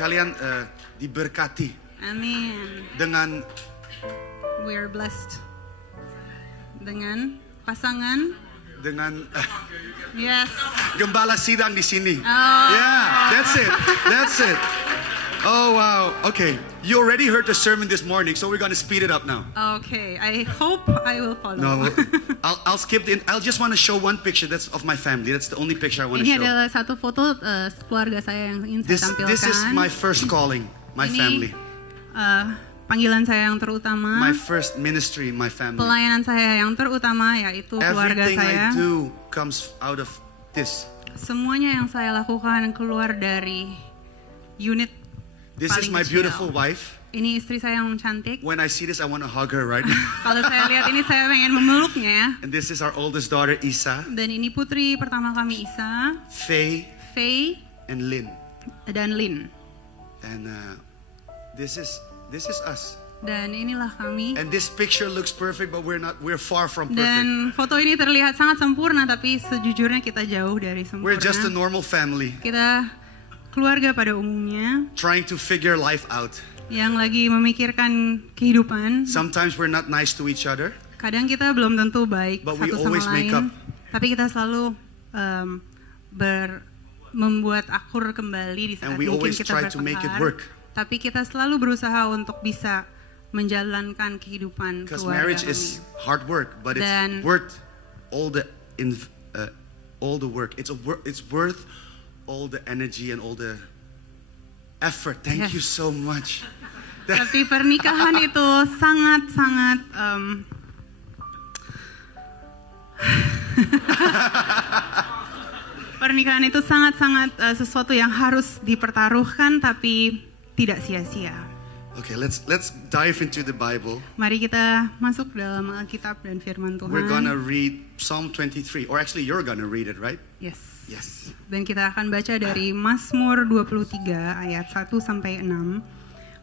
Kalian diberkati Amin. dengan We are blessed dengan pasangan. Yes. Gembala sidang di sini. Oh. Yeah, that's it. Oh wow. Okay, you already heard the sermon this morning, so we're gonna speed it up now. Okay, I hope I will follow. No, I'll skip the. I'll just want to show one picture. That's of my family. That's the only picture I want to Ini show. adalah satu foto keluarga saya yang ingin saya tampilkan. This is my first calling, my Ini, family, panggilan saya yang terutama, my first ministry, my family. pelayanan saya yang terutama yaitu keluarga Everything saya. I do comes out of this. Semuanya yang saya lakukan keluar dari unit This is paling my kecil. beautiful wife. Ini istri saya yang cantik. When I see this, I want to hug her right now. Kalau saya lihat ini saya pengen memeluknya. And this is our oldest daughter, Isa, Dan ini putri pertama kami, Isa, Faye, Faye, and Lynn. dan Lin. And this is us. Dan inilah kami. And this picture looks perfect, but we're not. We're far from perfect. Dan foto ini terlihat sangat sempurna, tapi sejujurnya kita jauh dari sempurna. We're just a normal family Kita keluarga pada umumnya trying to figure life out. yang lagi memikirkan kehidupan. Sometimes we're not nice to each other, Kadang kita belum tentu baik but we satu sama always make lain, up. tapi kita selalu membuat akur kembali di saat And we mungkin always kita try to make it bertengkar. work. Tapi kita selalu berusaha untuk bisa menjalankan kehidupan Because keluarga marriage kami. is hard work, but it's Dan- worth all the work. It's worth all the energy and all the effort. Thank you Yes. so much. Tapi pernikahan itu sangat-sangat pernikahan itu sangat-sangat sesuatu yang harus dipertaruhkan tapi tidak sia-sia. Okay, let's dive into the Bible. Mari kita masuk dalam Alkitab dan firman Tuhan. We're gonna read Psalm 23, or actually you're gonna read it, right? Yes. Yes. Dan kita akan baca dari Mazmur 23 ayat 1 sampai 6.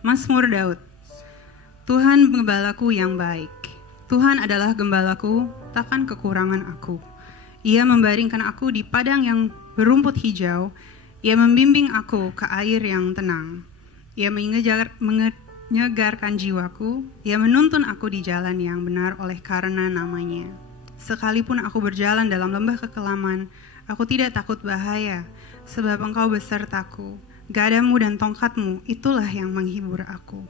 Mazmur Daud. Tuhan gembalaku yang baik. Tuhan adalah gembalaku, takkan kekurangan aku. Ia membaringkan aku di padang yang berumput hijau. Ia membimbing aku ke air yang tenang. Ia menyegarkan jiwaku. Ia menuntun aku di jalan yang benar oleh karena namanya. Sekalipun aku berjalan dalam lembah kekelaman, aku tidak takut bahaya, sebab Engkau besertaku. Gadamu dan tongkatmu, itulah yang menghibur aku.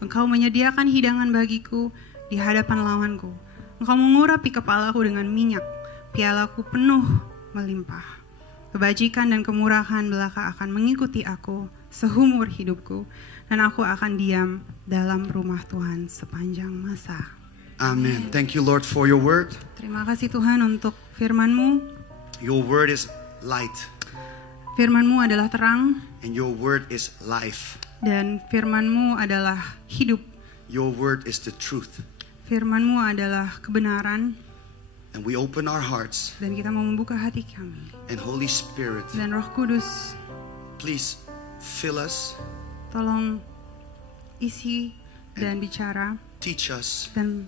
Engkau menyediakan hidangan bagiku di hadapan lawanku. Engkau mengurapi kepalaku dengan minyak, pialaku penuh melimpah. Kebajikan dan kemurahan belaka akan mengikuti aku seumur hidupku, dan aku akan diam dalam rumah Tuhan sepanjang masa. Amen. Thank you, Lord, for your word. Terima kasih Tuhan untuk firman-Mu. Your word is light, Firman-Mu adalah terang, and your word is life. dan firman-Mu adalah hidup. Your word is the truth. Firman-Mu adalah kebenaran, And we open our hearts, dan kita mau membuka hati kami. and Holy Spirit, Dan Roh Kudus, please fill us, tolong isi dan bicara, teach us, dan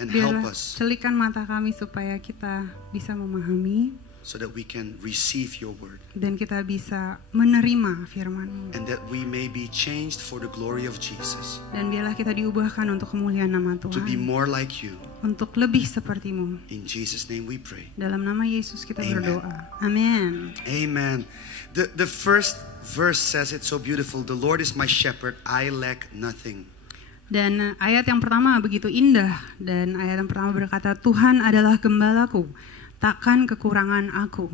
and help biarlah us celikan mata kami supaya kita bisa memahami so that we can receive your word, dan kita bisa menerima firman-Mu. and that we may be changed for the glory of Jesus, Dan biarlah kita diubahkan untuk kemuliaan nama to be Tuhan, more like you. untuk lebih seperti-Mu. In Jesus' name we pray. Dalam nama Yesus kita Amen. berdoa. Amin. Amen. The first verse says it so beautiful. The Lord is my shepherd, I lack nothing. Dan ayat yang pertama begitu indah, dan ayat yang pertama berkata, Tuhan adalah gembalaku, takkan kekurangan aku.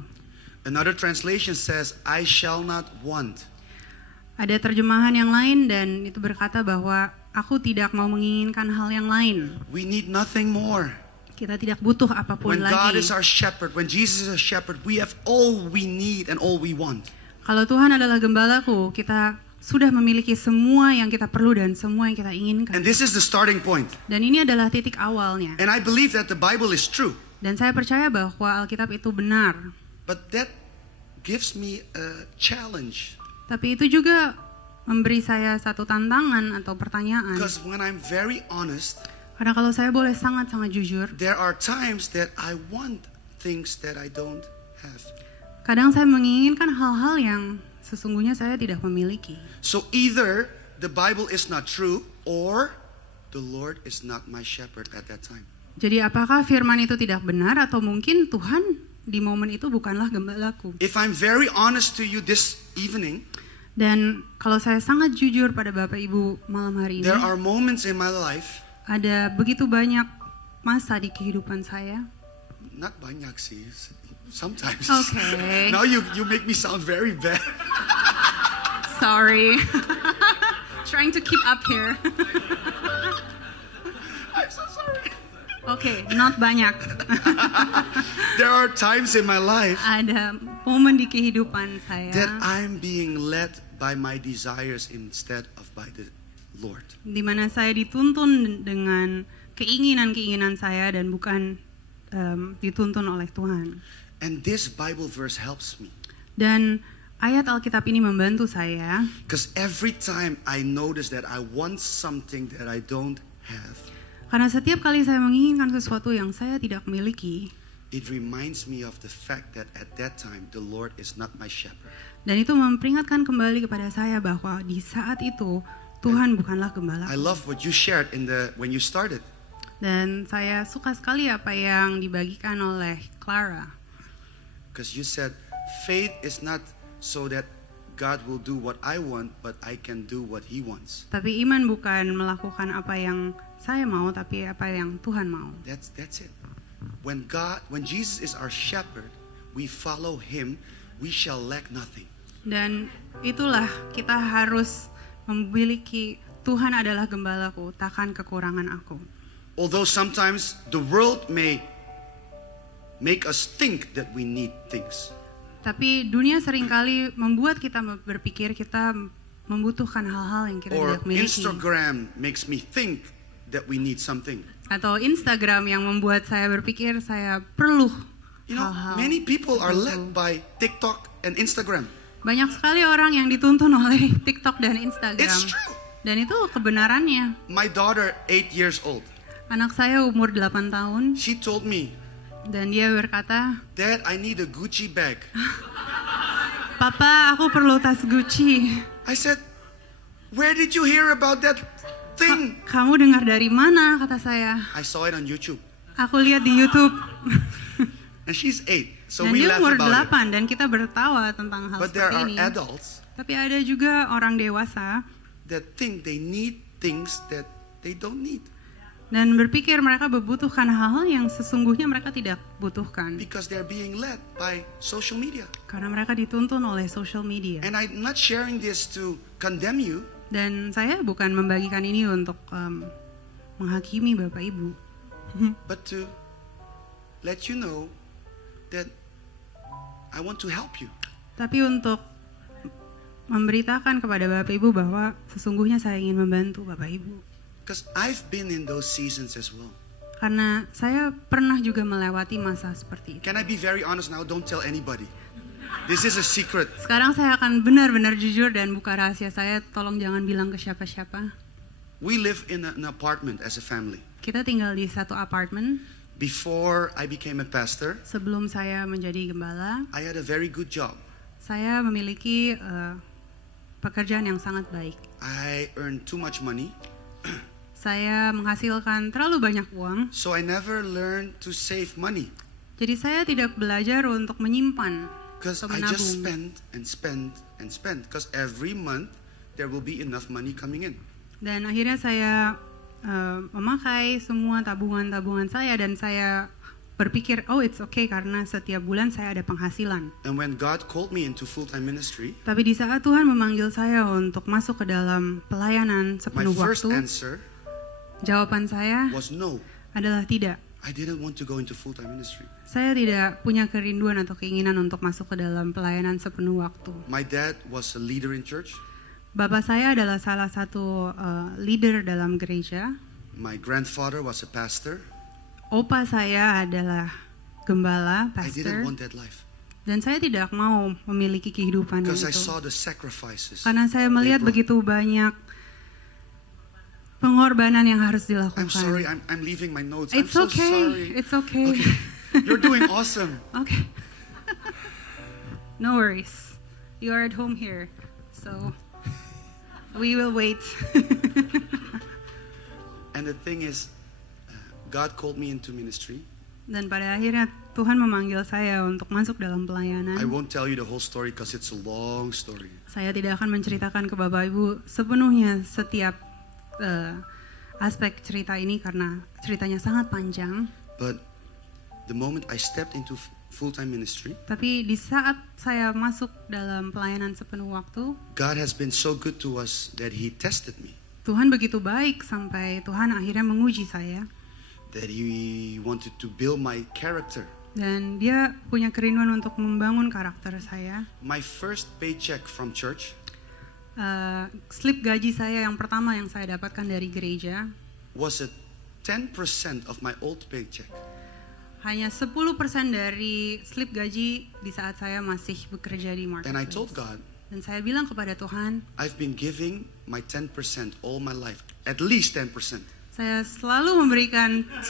Another translation says, I shall not want. Ada terjemahan yang lain dan itu berkata bahwa aku tidak mau menginginkan hal yang lain. We need nothing more. Kita tidak butuh apapun When God lagi. is our shepherd, when Jesus is our shepherd, we have all we need and all we want. Kalau Tuhan adalah gembalaku, kita sudah memiliki semua yang kita perlu dan semua yang kita inginkan. And this is the starting point. Dan ini adalah titik awalnya. And I believe that the Bible is true. Dan saya percaya bahwa Alkitab itu benar. But that gives me a challenge. Tapi itu juga memberi saya satu tantangan atau pertanyaan. Because when I'm very honest, Karena kalau saya boleh sangat-sangat jujur, there are times that I want things that I don't have. kadang saya menginginkan hal-hal yang sesungguhnya saya tidak memiliki. So either the Bible is not true or the Lord is not my shepherd at that time. Jadi apakah firman itu tidak benar atau mungkin Tuhan di momen itu bukanlah gembalaku? If I'm very honest to you this evening, Dan kalau saya sangat jujur pada Bapak Ibu malam hari ini, there are moments in my life, ada begitu banyak masa di kehidupan saya. not banyak sih, sometimes. Okay. Now you make me sound very bad. Sorry. Trying to keep up here. I'm so sorry. Oke, not banyak. There are times in my life Ada momen di kehidupan saya that I'm being led by my desires instead of by the Lord. di mana saya dituntun dengan keinginan-keinginan saya dan bukan dituntun oleh Tuhan. And this Bible verse helps me. Dan ayat Alkitab ini membantu saya Because every time I notice that I want something that I don't have, karena setiap kali saya menginginkan sesuatu yang saya tidak miliki, it reminds me of the fact that at that time the Lord is not my shepherd. dan itu memperingatkan kembali kepada saya bahwa di saat itu Tuhan bukanlah gembala. I love what you shared when you started. Dan saya suka sekali apa yang dibagikan oleh Clara. Because you said faith is not so that God will do what I want, but I can do what He wants. Tapi iman bukan melakukan apa yang saya mau, tapi apa yang Tuhan mau. That's it. When Jesus is our shepherd, we follow Him, we shall lack nothing. Dan itulah kita harus memiliki Tuhan adalah gembalaku, takkan kekurangan aku. Although sometimes the world may make us think that we need things. Tapi dunia seringkali membuat kita berpikir kita membutuhkan hal-hal yang kita Or tidak miliki. Instagram makes me think that we need something. Atau Instagram yang membuat saya berpikir saya perlu You know, hal-hal. many people are tertentu. led by TikTok and Instagram. Banyak sekali orang yang dituntun oleh TikTok dan Instagram. It's true. Dan itu kebenarannya. My daughter, 8 years old, Anak saya umur 8 tahun she told me, dan dia berkata, Dad, I need a Gucci bag. "Papa, aku perlu tas Gucci." I said, where did you hear about that thing? "Kamu dengar dari mana?" kata saya. I saw it on YouTube. Aku lihat di YouTube. And she's 8, so Dan we dia laugh umur about it. 8 dan kita bertawa tentang hal But there seperti are ini. adults Tapi ada juga orang dewasa that think they need things that they don't need. Dan berpikir mereka membutuhkan hal-hal yang sesungguhnya mereka tidak butuhkan. because they're being led by social media. Karena mereka dituntun oleh social media. And I'm not sharing this to condemn you, Dan saya bukan membagikan ini untuk menghakimi Bapak Ibu. but to let you know that I want to help you. Tapi untuk memberitakan kepada Bapak Ibu bahwa sesungguhnya saya ingin membantu Bapak Ibu. Because I've been in those seasons as well. Karena saya pernah juga melewati masa seperti itu. Can I be very honest now? Don't tell anybody. This is a secret. Sekarang saya akan benar-benar jujur dan buka rahasia saya. Tolong jangan bilang ke siapa-siapa. We live in an apartment as a family. Kita tinggal di satu apartemen. Before I became a pastor, Sebelum saya menjadi gembala, I had a very good job. saya memiliki pekerjaan yang sangat baik. I earned too much money, Saya menghasilkan terlalu banyak uang, so I never learned to save money. jadi saya tidak belajar untuk menyimpan Because atau I just menabung. spend and spend and spend. Because every month there will be enough money coming in. Dan akhirnya saya memakai semua tabungan-tabungan saya dan saya berpikir, oh it's okay karena setiap bulan saya ada penghasilan. And when God called me into full-time ministry, Tapi di saat Tuhan memanggil saya untuk masuk ke dalam pelayanan my sepenuh first waktu, answer jawaban saya was no. adalah tidak. I didn't want to go into full-time ministry. Saya tidak punya kerinduan atau keinginan untuk masuk ke dalam pelayanan sepenuh waktu. My dad was a leader in church. Bapak saya adalah salah satu leader dalam gereja. My grandfather was a pastor. Opa saya adalah gembala, I didn't pastor. want that life. Dan saya tidak mau memiliki kehidupan Because I itu. saw the sacrifices. Karena saya melihat they brought. begitu banyak pengorbanan yang harus dilakukan. I'm sorry, I'm leaving my notes. It's I'm so okay. sorry. It's okay. Okay. You're doing awesome. Okay. No worries. You are at home here. So we will wait. And the thing is, God called me into ministry. Dan pada akhirnya Tuhan memanggil saya untuk masuk dalam pelayanan. I won't tell you the whole story because it's a long story. Saya tidak akan menceritakan ke Bapak Ibu sepenuhnya setiap aspek cerita ini karena ceritanya sangat panjang. But the moment I stepped into full-time ministry, Tapi di saat saya masuk dalam pelayanan sepenuh waktu, God has been so good to us that He tested me. Tuhan begitu baik sampai Tuhan akhirnya menguji saya. That He wanted to build my character. Dan dia punya kerinduan untuk membangun karakter saya. My first paycheck from church Slip gaji saya yang pertama yang saya dapatkan dari gereja was a 10% of my old paycheck. hanya 10% dari slip gaji di saat saya masih bekerja di And I told marketplace. God, Dan saya bilang kepada Tuhan, I've been giving my 10% all my life, at least 10%. saya selalu memberikan 10%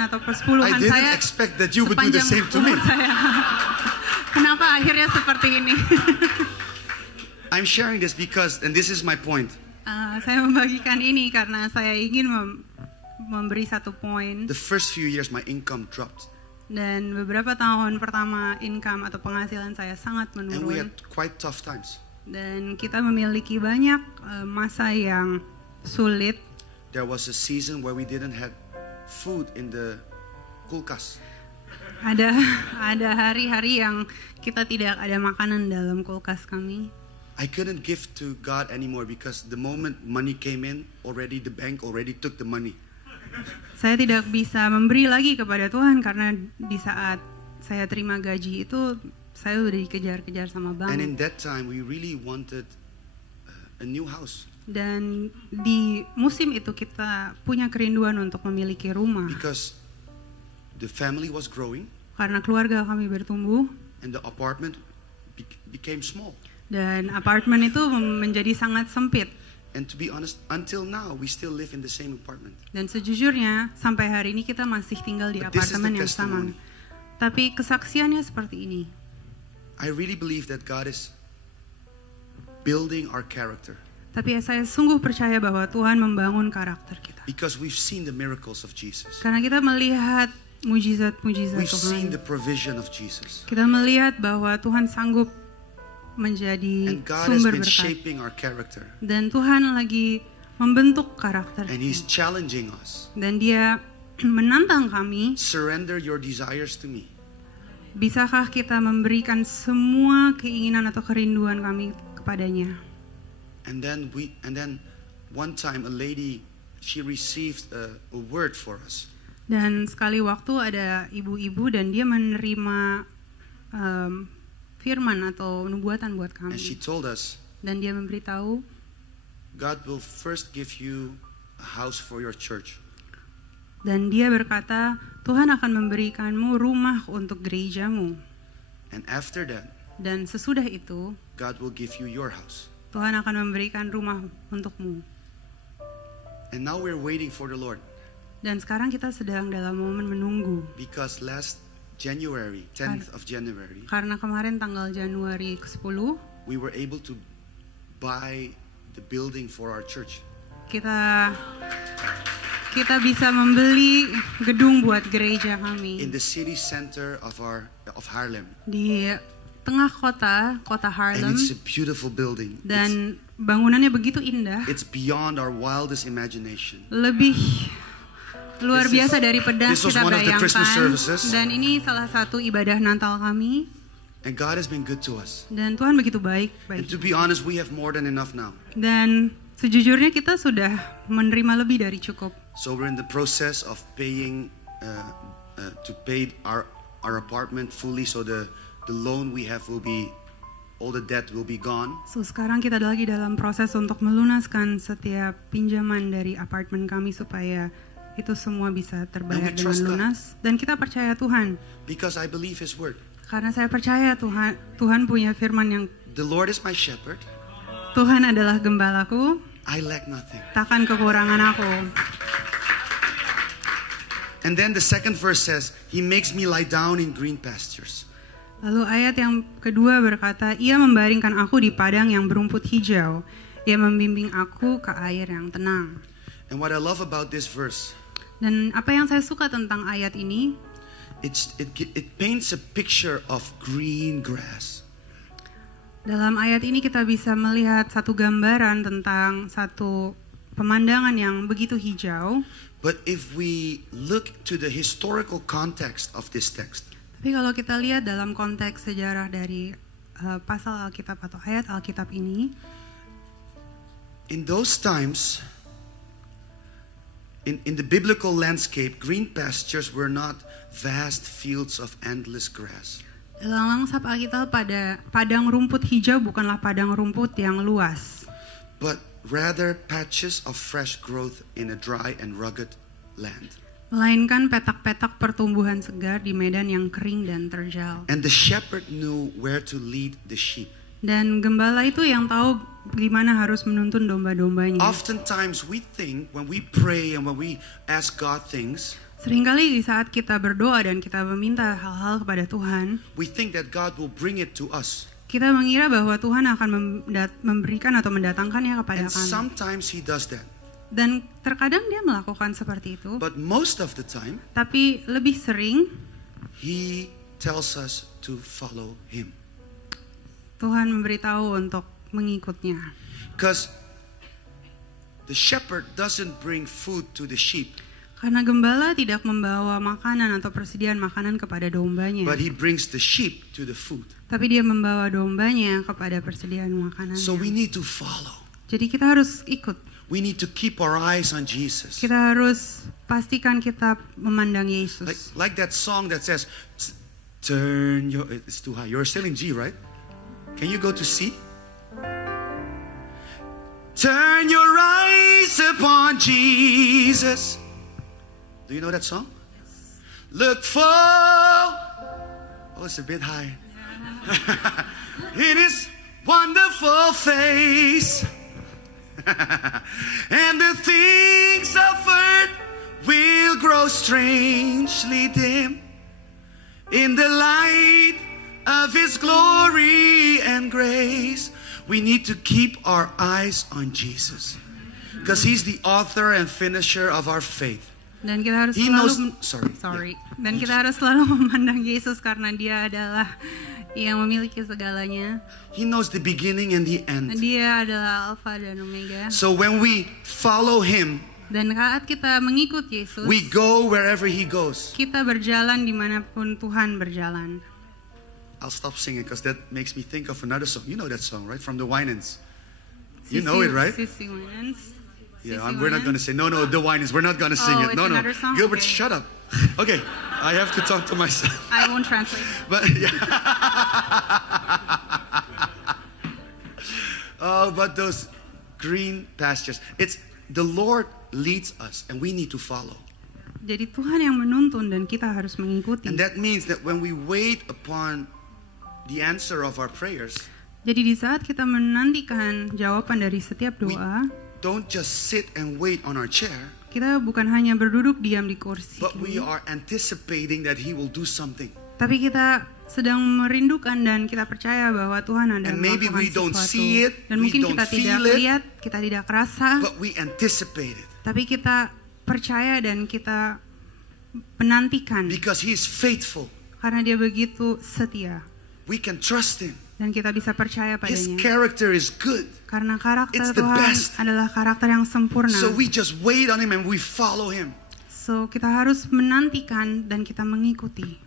atau I persepuluhan didn't saya expect that you would do the sepanjang same to me. umur saya. Kenapa akhirnya seperti ini? I'm sharing this because, and this is my point, Saya membagikan ini karena saya ingin memberi satu poin. the first few years my income dropped. Dan beberapa tahun pertama income atau penghasilan saya sangat And we had menurun. quite tough times. Dan kita memiliki banyak masa yang sulit. There was a season where we didn't have food in the kulkas. Ada hari-hari yang kita tidak ada makanan dalam kulkas kami. I couldn't give to God anymore because the moment money came in, already the bank already took the money. Saya tidak bisa memberi lagi kepada Tuhan karena di saat saya terima gaji itu saya udah dikejar-kejar sama And in bank. that time, we really wanted a new house Dan di musim itu kita punya kerinduan untuk memiliki rumah because the family was growing karena keluarga kami bertumbuh and the apartment became small. dan apartemen itu menjadi sangat sempit. And to be honest, until now, we still live in the same apartment. Dan sejujurnya sampai hari ini kita masih tinggal di But this is apartemen the yang sama. testimony. Tapi kesaksiannya seperti ini. I really believe that God is building our character Tapi saya sungguh percaya bahwa Tuhan membangun karakter kita. because we've seen the miracles of Jesus. Karena kita melihat mujizat-mujizat We've seen Tuhan. the provision of Jesus. Kita melihat bahwa Tuhan sanggup menjadi And God has sumber been berkat. shaping our character. Dan Tuhan lagi membentuk karakter. And He's challenging us. Dan dia menantang kami, Surrender your desires to me. bisakah kita memberikan semua keinginan atau kerinduan kami kepadanya? And then one time a lady, she received a word for us. Dan sekali waktu ada ibu-ibu dan dia menerima firman atau nubuatan buat And she kami. told us, Dan dia memberitahu, God will first give you a house for your church. dan dia berkata, Tuhan akan memberikanmu rumah untuk gerejamu. And after that, Dan sesudah itu, God will give you your house. Tuhan akan memberikan rumah untukmu. And now we're waiting for the Lord. Dan sekarang kita sedang dalam momen menunggu. Because last January, 10th of January, Karena kemarin tanggal Januari ke-10, we were able to buy the building for our church. kita bisa membeli gedung buat gereja kami In the city center of Haarlem. di tengah kota And Haarlem, it's a beautiful building. dan bangunannya begitu indah, It's beyond our wildest imagination. lebih luar This is- biasa dari pedas this was kita one of the Christmas bayangkan. services. Dan ini salah satu ibadah Natal kami, And God has been good to us. dan Tuhan begitu baik. And to be honest, we have more than enough now. Dan sejujurnya kita sudah menerima lebih dari cukup. So we're in the process of paying to pay our apartment fully. So the loan we have will be, all the debt will be gone. So sekarang kita lagi dalam proses untuk melunaskan setiap pinjaman dari apartemen kami supaya itu semua bisa terbayar And we dengan trust God. lunas. Dan kita percaya Tuhan, Because I believe His word. karena saya percaya Tuhan punya firman yang The Lord is my shepherd. Tuhan adalah gembalaku, I lack nothing. takkan kekurangan aku. And then the second verse says, He makes me lie down in green pastures. Lalu ayat yang kedua berkata, Ia membaringkan aku di padang yang berumput hijau. Ia membimbing aku ke air yang tenang. And what I love about this verse, Dan apa yang saya suka tentang ayat ini, it paints a picture of green grass. dalam ayat ini kita bisa melihat satu gambaran tentang satu pemandangan yang begitu hijau. But if we look to the historical context of this text, Tapi kalau kita lihat dalam konteks sejarah dari pasal Alkitab atau ayat Alkitab ini, in those times, in the biblical landscape, green pastures were not vast fields of endless grass. dalam langsap Alkitab pada padang rumput hijau bukanlah padang rumput yang luas, But rather patches of fresh growth in a dry and rugged land. melainkan petak-petak pertumbuhan segar di medan yang kering dan terjal. And the shepherd knew where to lead the sheep. Dan gembala itu yang tahu gimana harus menuntun domba-dombanya. Oftentimes we think when we pray and when we ask God things, Seringkali di saat kita berdoa dan kita meminta hal-hal kepada Tuhan, we think that God will bring it to us. kita mengira bahwa Tuhan akan memberikan atau mendatangkannya kepada And kami. sometimes He does that. Dan terkadang dia melakukan seperti itu, But most of the time, tapi lebih sering He tells us to follow Him. Tuhan memberitahu untuk mengikutnya. Because the shepherd doesn't bring food to the sheep, Karena gembala tidak membawa makanan atau persediaan makanan kepada dombanya, but He brings the sheep to the food. tapi dia membawa dombanya kepada persediaan makanan. So we need to follow. Jadi kita harus ikut. We need to keep our eyes on Jesus. Kita harus pastikan kita memandang Yesus. Like that song that says, turn your, it's too high. You're still in G, right? Can you go to C? Turn your eyes upon Jesus. Do you know that song? Yes. Look for, oh, it's a bit high. In His wonderful face. And the things of earth will grow strangely dim in the light of His glory and grace. We need to keep our eyes on Jesus because He's the author and finisher of our faith. Dan kita harus He selalu knows, sorry. Dan kita harus selalu memandang Yesus karena Dia adalah yang memiliki segalanya. He knows the beginning and the end. Dia adalah Alfa dan Omega. So when we follow Him, Dan saat kita mengikut Yesus, we go wherever He goes. kita berjalan dimanapun Tuhan berjalan. I'll stop singing because that makes me think of another song. You know that song, right? From the Winans. You know it, right? Sissy Winans. Yeah, we're not going to say, no, the Winans. We're not going to sing Oh, it. it's No. another song? Gilbert, Okay. shut up. Okay, I have to talk to myself. I won't translate. But yeah. Oh, but those green pastures. It's the Lord leads us and we need to follow. Jadi Tuhan yang menuntun dan kita harus mengikuti. And that means that when we wait upon the answer of our prayers, Jadi di saat kita menantikan jawaban dari setiap doa, don't just sit and wait on our chair, kita bukan hanya berduduk diam di kursi, but we are anticipating that He will do something. tapi kita sedang merindukan dan kita percaya bahwa Tuhan ada And maybe we don't sesuatu. see it, Dan we mungkin don't kita tidak feel it, lihat, kita tidak rasa, but we anticipate it tapi kita percaya dan kita menantikan because He is faithful. karena Dia begitu setia We can trust Him. dan kita bisa percaya His padanya. character is good. Karena karakter It's the Tuhan best. adalah karakter yang sempurna. So we just wait on Him and we follow Him. So kita harus menantikan dan kita mengikuti.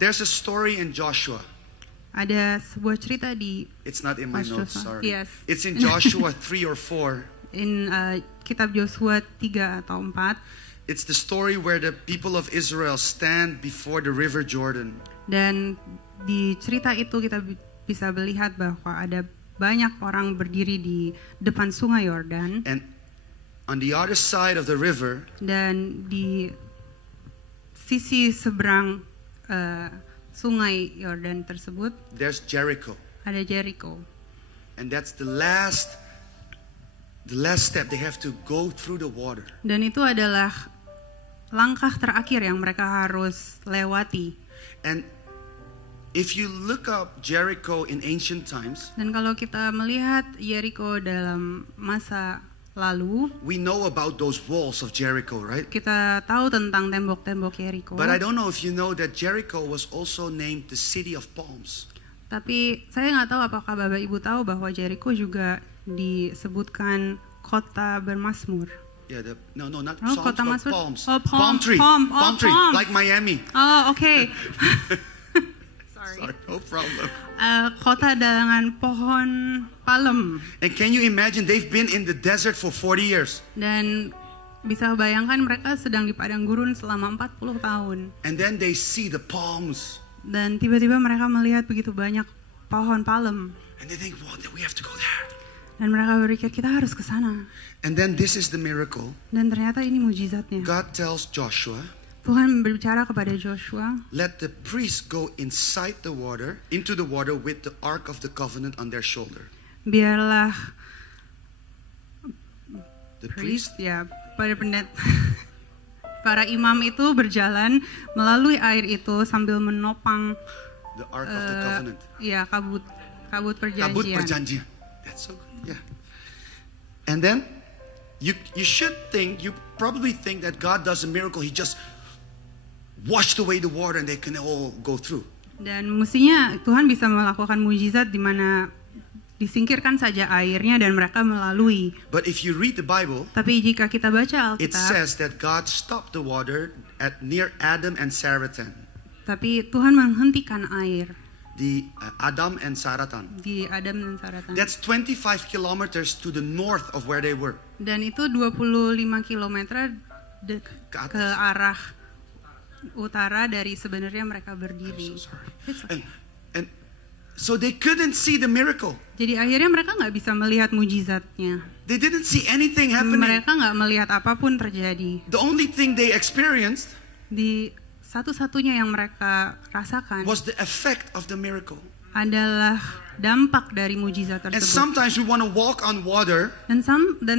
There's a story in Joshua. Ada sebuah cerita di It's not in my Joshua. notes, sorry. Yes. It's in Joshua 3 or 4. Kitab Yosua 3 atau 4. It's the story where the people of Israel stand before the river Jordan. Dan di cerita itu kita bisa melihat bahwa ada banyak orang berdiri di depan sungai Yordan. And on the other side of the river, Dan di sisi seberang sungai Yordan tersebut there's Jericho. ada Jericho. And that's the last step. They have to go through the water. Dan itu adalah langkah terakhir yang mereka harus lewati. And if you look up Jericho in ancient times, Dan kalau kita melihat Jericho dalam masa lalu, we know about those walls of Jericho, right? kita tahu tentang tembok-tembok Jericho. But I don't know if you know that Jericho was also named the city of palms. Tapi saya nggak tahu apakah Bapak Ibu tahu bahwa Jericho juga disebutkan kota bermazmur. Yeah, not Oh, Psalms, kota but Mazmur. palms. Oh, palm tree. palm tree, palms. like Miami. Oh, oke. Sorry. Sorry, no problem. Kota dengan pohon palem. And can you imagine they've been in the desert for 40 years. Dan bisa bayangkan mereka sedang di padang gurun selama 40 tahun. And then they see the palms. Dan tiba-tiba mereka melihat begitu banyak pohon palem. And they think, well, we have to go there. Dan mereka berpikir kita harus ke sana. And then this is the miracle. Dan ternyata ini mujizatnya. God tells Joshua, Tuhan berbicara kepada Joshua, let the priests go inside the water, into the water with the ark of the covenant on their shoulder. biarlah The priest, ya, para imam itu berjalan melalui air itu sambil menopang the ark of the covenant. ya kabut Kabut perjanjian. perjanjian. That's so good. Yeah. And then you probably think that God does a miracle. He just washed away the water and they can all go through. Dan mestinya Tuhan bisa melakukan mujizat di mana disingkirkan saja airnya dan mereka melalui. But if you read the Bible, Tapi jika kita baca it Alkitab, says that God stopped the water at near Adam and Saratan. tapi Tuhan menghentikan air The Adam and Saratan. di Adam dan Saratan. That's 25 kilometers to the north of where they were. Dan itu 25 km Ke atas. ke arah utara dari sebenarnya mereka berdiri. So sorry. It's okay. And so they couldn't see the miracle. Jadi akhirnya mereka nggak bisa melihat mujizatnya. They didn't see anything happening. Mereka nggak melihat apapun terjadi. The only thing they experienced Di satu-satunya yang mereka rasakan was the effect of the miracle. adalah dampak dari mujizat And tersebut. sometimes we want to walk on water, Dan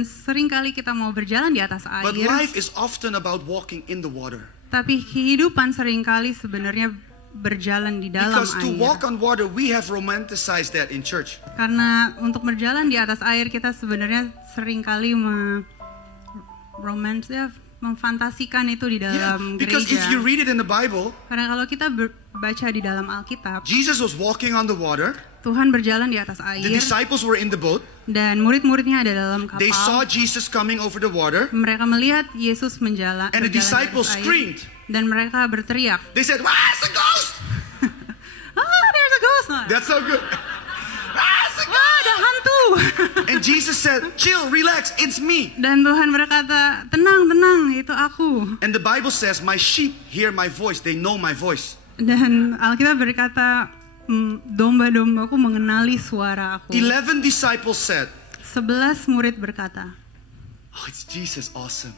sering kali kita mau berjalan di atas but air, life is often about walking in the water. tapi kehidupan sering kali sebenarnya berjalan di dalam Because to air. walk on water, we have romanticized that in church. Karena untuk berjalan di atas air kita sebenarnya sering kali memfantasikan itu di Yeah, dalam because if you gereja. read it in the Bible, Karena kalau kita baca di dalam Alkitab, Jesus was walking on the water. Tuhan berjalan di atas The air disciples were in the boat. dan murid-muridnya ada dalam They saw kapal. Jesus coming over the water. Mereka melihat Yesus And the berjalan di disciples atas air screamed. dan mereka berteriak, They said, "Ah, it's a ghost!" there's a ghost! That's so good. "Ah, it's a ghost!" Ada hantu! And Jesus said, "Chill, relax, it's me." Dan Tuhan berkata, tenang, itu aku. And the Bible says, "My sheep hear my voice, they know my voice." Dan Alkitab berkata, domba-dombaku mengenali suara aku. 11 disciples said, 11 murid berkata, "Oh, it's Jesus, awesome.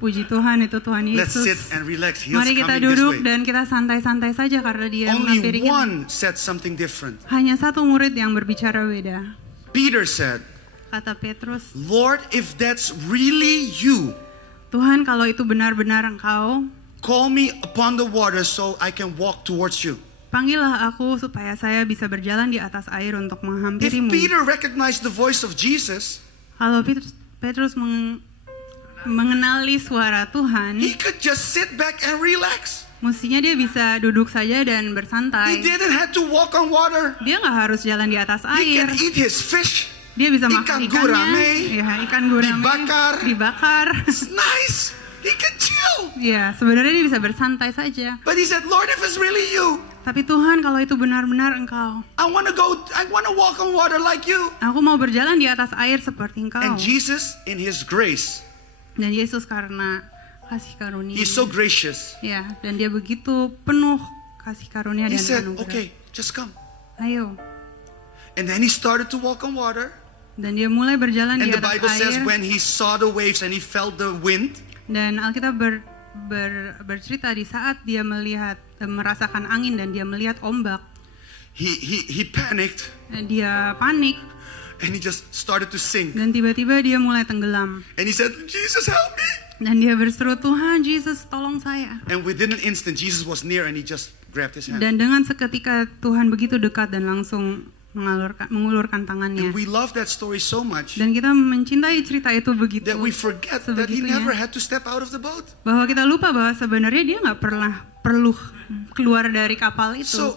puji Tuhan, itu Tuhan Let's sit Yesus. and relax. He's Mari kita coming this duduk way." dan kita santai-santai saja karena dia Only menghampiri kita. one said something different. Hanya satu murid yang berbicara beda. Peter said, Kata Petrus, "Lord, if that's really you, Tuhan kalau itu benar-benar Engkau, call me upon the water so I can walk towards you." panggillah aku supaya saya bisa berjalan di atas air untuk If menghampirimu. Peter recognized the voice of Jesus, Kalau Petrus mengenali suara Tuhan, he could just sit back and relax. mestinya dia bisa duduk saja dan He bersantai. didn't have to walk on water. Dia nggak harus jalan di atas He air. can eat his fish. Dia bisa ikan makan gurame, ikannya, ya, ikan gurame, dibakar. It's nice. He can chill. Ya, sebenarnya dia bisa bersantai saja. But he said, "Lord, if it's really you, Tapi Tuhan, kalau itu benar-benar Engkau, I want to walk on water like you." aku mau berjalan di atas air seperti Engkau. And Jesus, in his grace, Dan Yesus karena kasih karunia, he's so gracious. ya, dan dia begitu penuh kasih karunia He dan said, anugerah. "Okay, just come." Ayo. And then he started to walk on water. Dan dia mulai berjalan And di the atas Bible says air. when he saw the waves and he felt the wind, Dan Alkitab bercerita di saat dia merasakan angin dan dia melihat ombak, he panicked dia panik and he just started to sink. dan tiba-tiba dia mulai tenggelam. And he said, "Jesus, help me." Dan dia berseru, Tuhan Yesus tolong saya. And within an instant, Jesus was near and he just grabbed his hand. Dan dengan seketika Tuhan begitu dekat dan langsung mengulurkan tangannya. And we love that story so much Dan kita mencintai cerita itu begitu that we forget that he sebegitunya, never had to step out of the boat. bahwa kita lupa bahwa sebenarnya dia nggak pernah perlu keluar dari kapal itu. So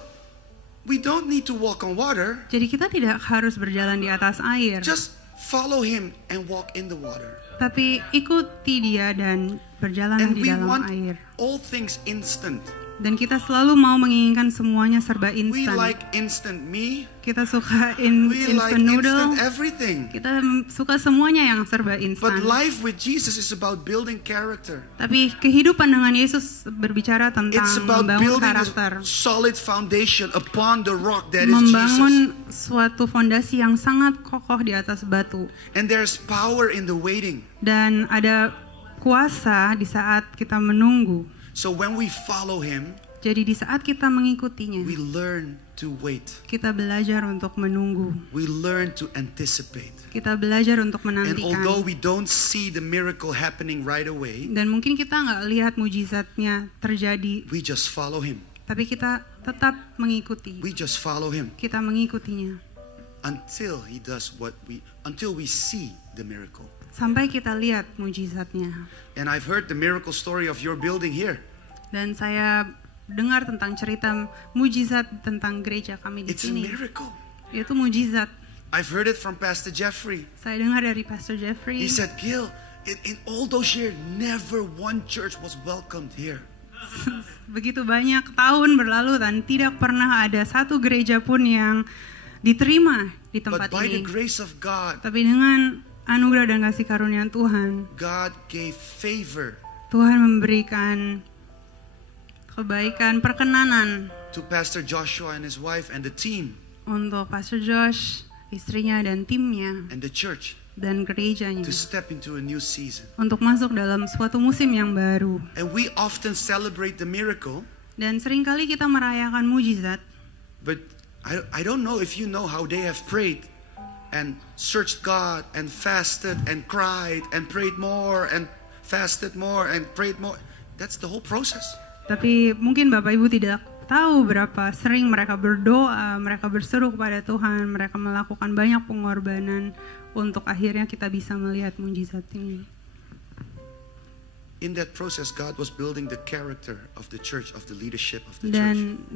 we don't need to walk on water. Jadi kita tidak harus berjalan di atas air, Just follow him and walk in the water. tapi ikuti dia dan berjalanlah And di we dalam want air. all things instant. Dan kita selalu mau menginginkan semuanya serba We instan. like instant me. Kita suka We like instant noodle. instant everything. Kita suka semuanya yang serba But instan. life with Jesus is about building character. Tapi kehidupan dengan Yesus berbicara tentang It's about membangun building karakter, a solid foundation upon the rock that is Jesus. membangun suatu fondasi yang sangat kokoh di atas batu. And there's power in the waiting. Dan ada kuasa di saat kita menunggu. So when we follow him, Jadi di saat kita mengikutinya, we learn to wait. kita belajar untuk menunggu. We learn to anticipate. Kita belajar untuk And although menantikan. we don't see the miracle happening right away, Dan mungkin kita nggak lihat mujizatnya terjadi, we just follow him. tapi kita tetap mengikuti. We just follow him Kita mengikutinya until we see the miracle. sampai kita lihat mujizatnya. And I've heard the miracle story of your building here. Dan saya dengar tentang cerita mujizat tentang gereja kami di It's a sini. miracle. Itu mujizat. I've heard it from Pastor Jeffrey. Saya dengar dari Pastor Jeffrey. He said, "Gil, in all those years, never one church was welcomed here." Begitu banyak tahun berlalu dan tidak pernah ada satu gereja pun yang diterima di tempat But by the ini. grace of God, Tapi dengan anugerah dan kasih karunia Tuhan, God gave favor Tuhan memberikan kebaikan, perkenanan to Pastor Joshua and his wife and the team untuk Pastor Josh, istrinya dan timnya and the church dan gerejanya to step into a new season. untuk masuk dalam suatu musim yang baru. And we often celebrate the miracle, Dan seringkali kita merayakan mujizat, but I don't know if you know how they have prayed and searched God and fasted and cried and prayed more and fasted more and prayed more. That's the whole process. tapi mungkin Bapak Ibu tidak tahu berapa sering mereka berdoa, mereka berseru kepada Tuhan, mereka melakukan banyak pengorbanan untuk akhirnya kita bisa melihat mujizat ini. in that process, God was building the character of the church, of the leadership of the church. Dan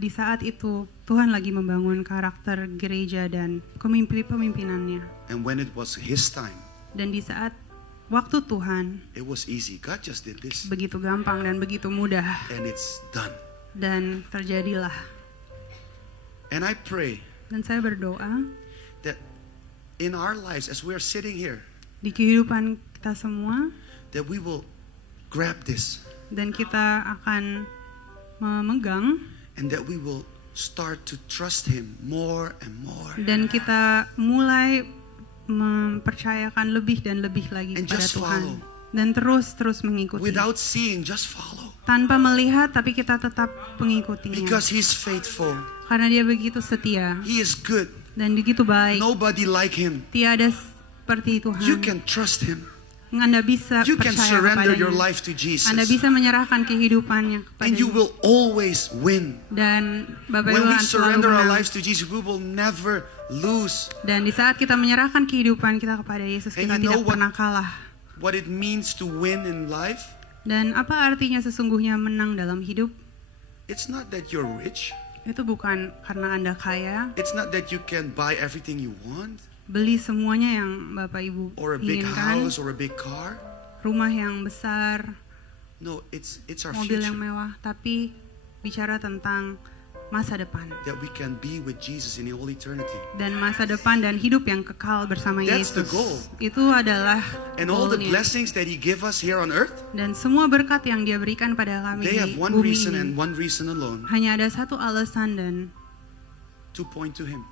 di saat itu Tuhan lagi membangun karakter gereja dan pemimpinannya. And when it was His time, Dan di saat waktu Tuhan, it was easy. God just did this, begitu gampang dan begitu mudah, and it's done. dan terjadilah. And I pray Dan saya berdoa that in our lives, as we are sitting here, di kehidupan kita semua, that we will grab this, dan kita akan memegang, and that we will start to trust Him more and more. dan kita mulai mempercayakan lebih dan lebih lagi And kepada just Tuhan. follow. Dan terus mengikuti. Without seeing, just follow. Tanpa melihat, tapi kita tetap mengikutinya. Because He's faithful. Karena dia begitu setia He is good. dan begitu baik. Nobody like Him. Tiada seperti Tuhan. You can trust Him. Anda bisa You can percaya surrender kepadanya. your life to Jesus. Anda bisa menyerahkan kehidupannya And you kepadanya. will always win. Dan Bapak When Ibu we akan selalu surrender our menang. lives to Jesus, we will never lose. Dan di saat kita menyerahkan kehidupan kita kepada Yesus, And kita you know tidak pernah kalah. What it means to win in life? Dan apa artinya sesungguhnya menang dalam hidup? It's not that you're rich. Itu bukan karena Anda kaya, It's not that you can buy everything you want, beli semuanya yang Bapak Ibu or a big inginkan, house, or a big car. rumah yang besar, No, it's our mobil future. yang mewah, tapi bicara tentang masa depan. That we can be with Jesus in all eternity. Dan masa depan dan hidup yang kekal bersama That's the Yesus. goal. Itu adalah And all the goalnya. blessings that He give us here on earth, Dan semua berkat yang Dia berikan pada kami they di have one bumi reason ini, and one reason alone, hanya ada satu alasan, dan to point to Him.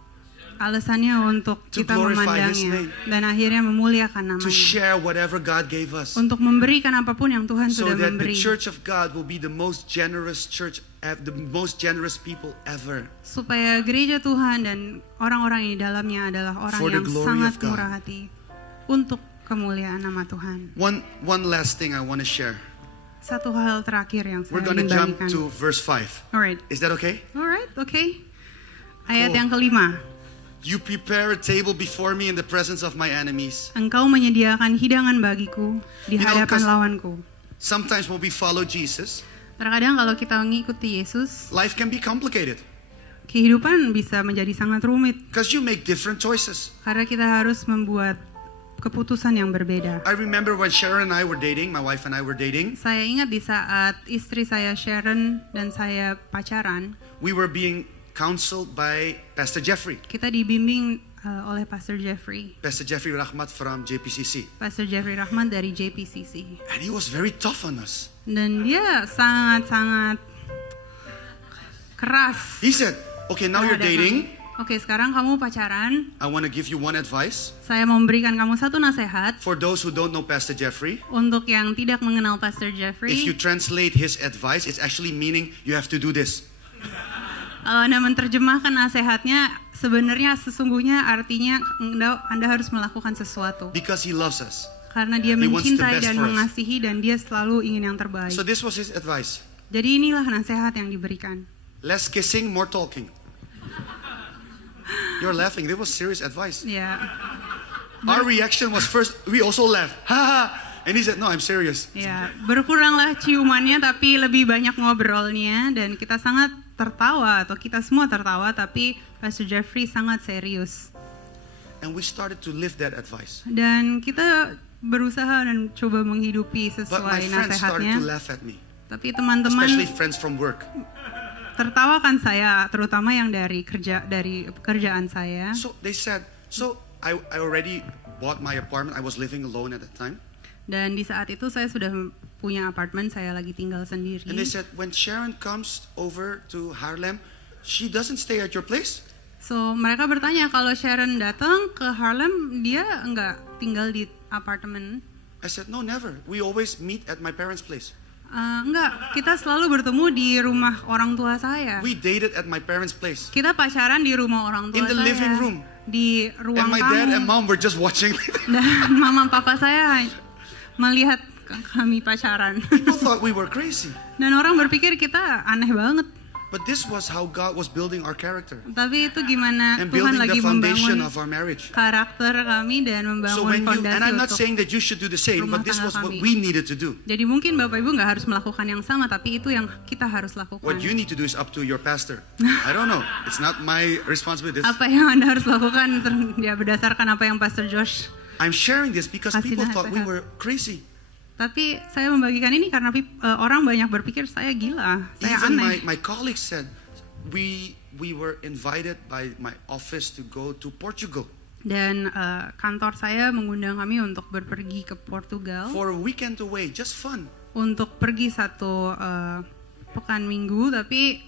alasannya untuk To kita glorify His memandangnya name. dan akhirnya memuliakan To namanya, share whatever God gave us. untuk memberikan apapun yang Tuhan So sudah that the memberi, church of God will be the most generous church, the most generous people ever. supaya gereja Tuhan dan orang-orang yang di dalamnya adalah orang For the yang glory sangat of God. murah hati untuk kemuliaan nama Tuhan. One last thing I want to share. Satu hal terakhir yang saya We're going to ingin jump bagikan. to verse 5. Alright, Is that okay? okay. Ayat Cool. yang kelima. You prepare a table before me in the presence of my enemies. Engkau menyediakan hidangan bagiku di You know, hadapan 'cause- lawanku. Sometimes when we follow Jesus, Terkadang kalau kita mengikuti Yesus, life can be complicated kehidupan bisa menjadi sangat rumit because you make different choices. karena kita harus membuat keputusan yang berbeda. I remember when Sharon and I were dating, my wife and I were dating, Saya ingat di saat istri saya Sharon dan saya pacaran, we were being counseled by Pastor Jeffrey. kita dibimbing oleh Pastor Jeffrey. Pastor Jeffrey Rahmat from JPCC. Pastor Jeffrey Rahman dari JPCC. And he was very tough on us. Dan dia sangat-sangat keras. He said, okay, now you're terhadap dating. kami. Oke, sekarang kamu pacaran. I want to give you one advice. Saya mau memberikan kamu satu nasihat. For those who don't know Pastor Jeffrey, Untuk yang tidak mengenal Pastor Jeffrey, if you translate his advice, it's actually meaning you have to do this. kalau Anda menerjemahkan nasihatnya, sebenarnya sesungguhnya artinya Anda harus melakukan sesuatu. Because he loves us. Karena dia He wants the mencintai best dan for us. mengasihi dan dia selalu ingin yang terbaik. So this was his advice. Jadi inilah nasihat yang diberikan. Less kissing, more talking. You're laughing. That was serious advice. Ya, Our reaction was first, we also laughed. Ha ha. And he said, no, I'm serious. ya, berkuranglah ciumannya tapi lebih banyak ngobrolnya, dan kita sangat tertawa atau kita semua tertawa, tapi Pastor Jeffrey sangat serius. And we started to live that advice. Dan kita berusaha dan coba menghidupi But my sesuai friends started nasihatnya. to laugh at me. Tapi teman-teman Especially friends from work. tertawakan saya, terutama yang dari pekerjaan saya. So they said, so I already bought my apartment. I was living alone at that time. Dan di saat itu saya sudah punya apartemen, saya lagi tinggal sendiri. And they said, when Sharon comes over to Haarlem, she doesn't stay at your place? So mereka bertanya, kalau Sharon datang ke Haarlem, dia enggak tinggal di apartemen. I said, no, never. We always meet at my parents' place. Enggak, kita selalu bertemu di rumah orang tua saya. We dated at my parents' place. Kita pacaran di rumah orang tua In the saya. living room. Di ruang And my tamu. dad and mom were just watching. Dan mama papa saya melihat kami pacaran. People thought we were crazy. Dan orang berpikir kita aneh banget. But this was how God was building our character Tapi itu gimana and Tuhan building lagi the foundation membangun of our marriage. karakter kami dan So membangun when you, fondasi and I'm not untuk. saying that you should do the same, rumah but this tangga was what kami. we needed to do. Jadi mungkin Bapak Ibu nggak harus melakukan yang sama, tapi itu yang kita harus lakukan. What you need to do is up to your pastor. I don't know. It's not my responsibility. Apa yang Anda harus lakukan ya berdasarkan apa yang Pastor Josh. I'm sharing this because Kasih people thought we nasihat. were crazy. Tapi saya membagikan ini karena orang banyak berpikir saya gila, saya Even aneh. my colleagues said we were invited by my office to go to Portugal Dan kantor saya mengundang kami untuk berpergi ke Portugal for a weekend away, just fun. untuk pergi satu pekan minggu, tapi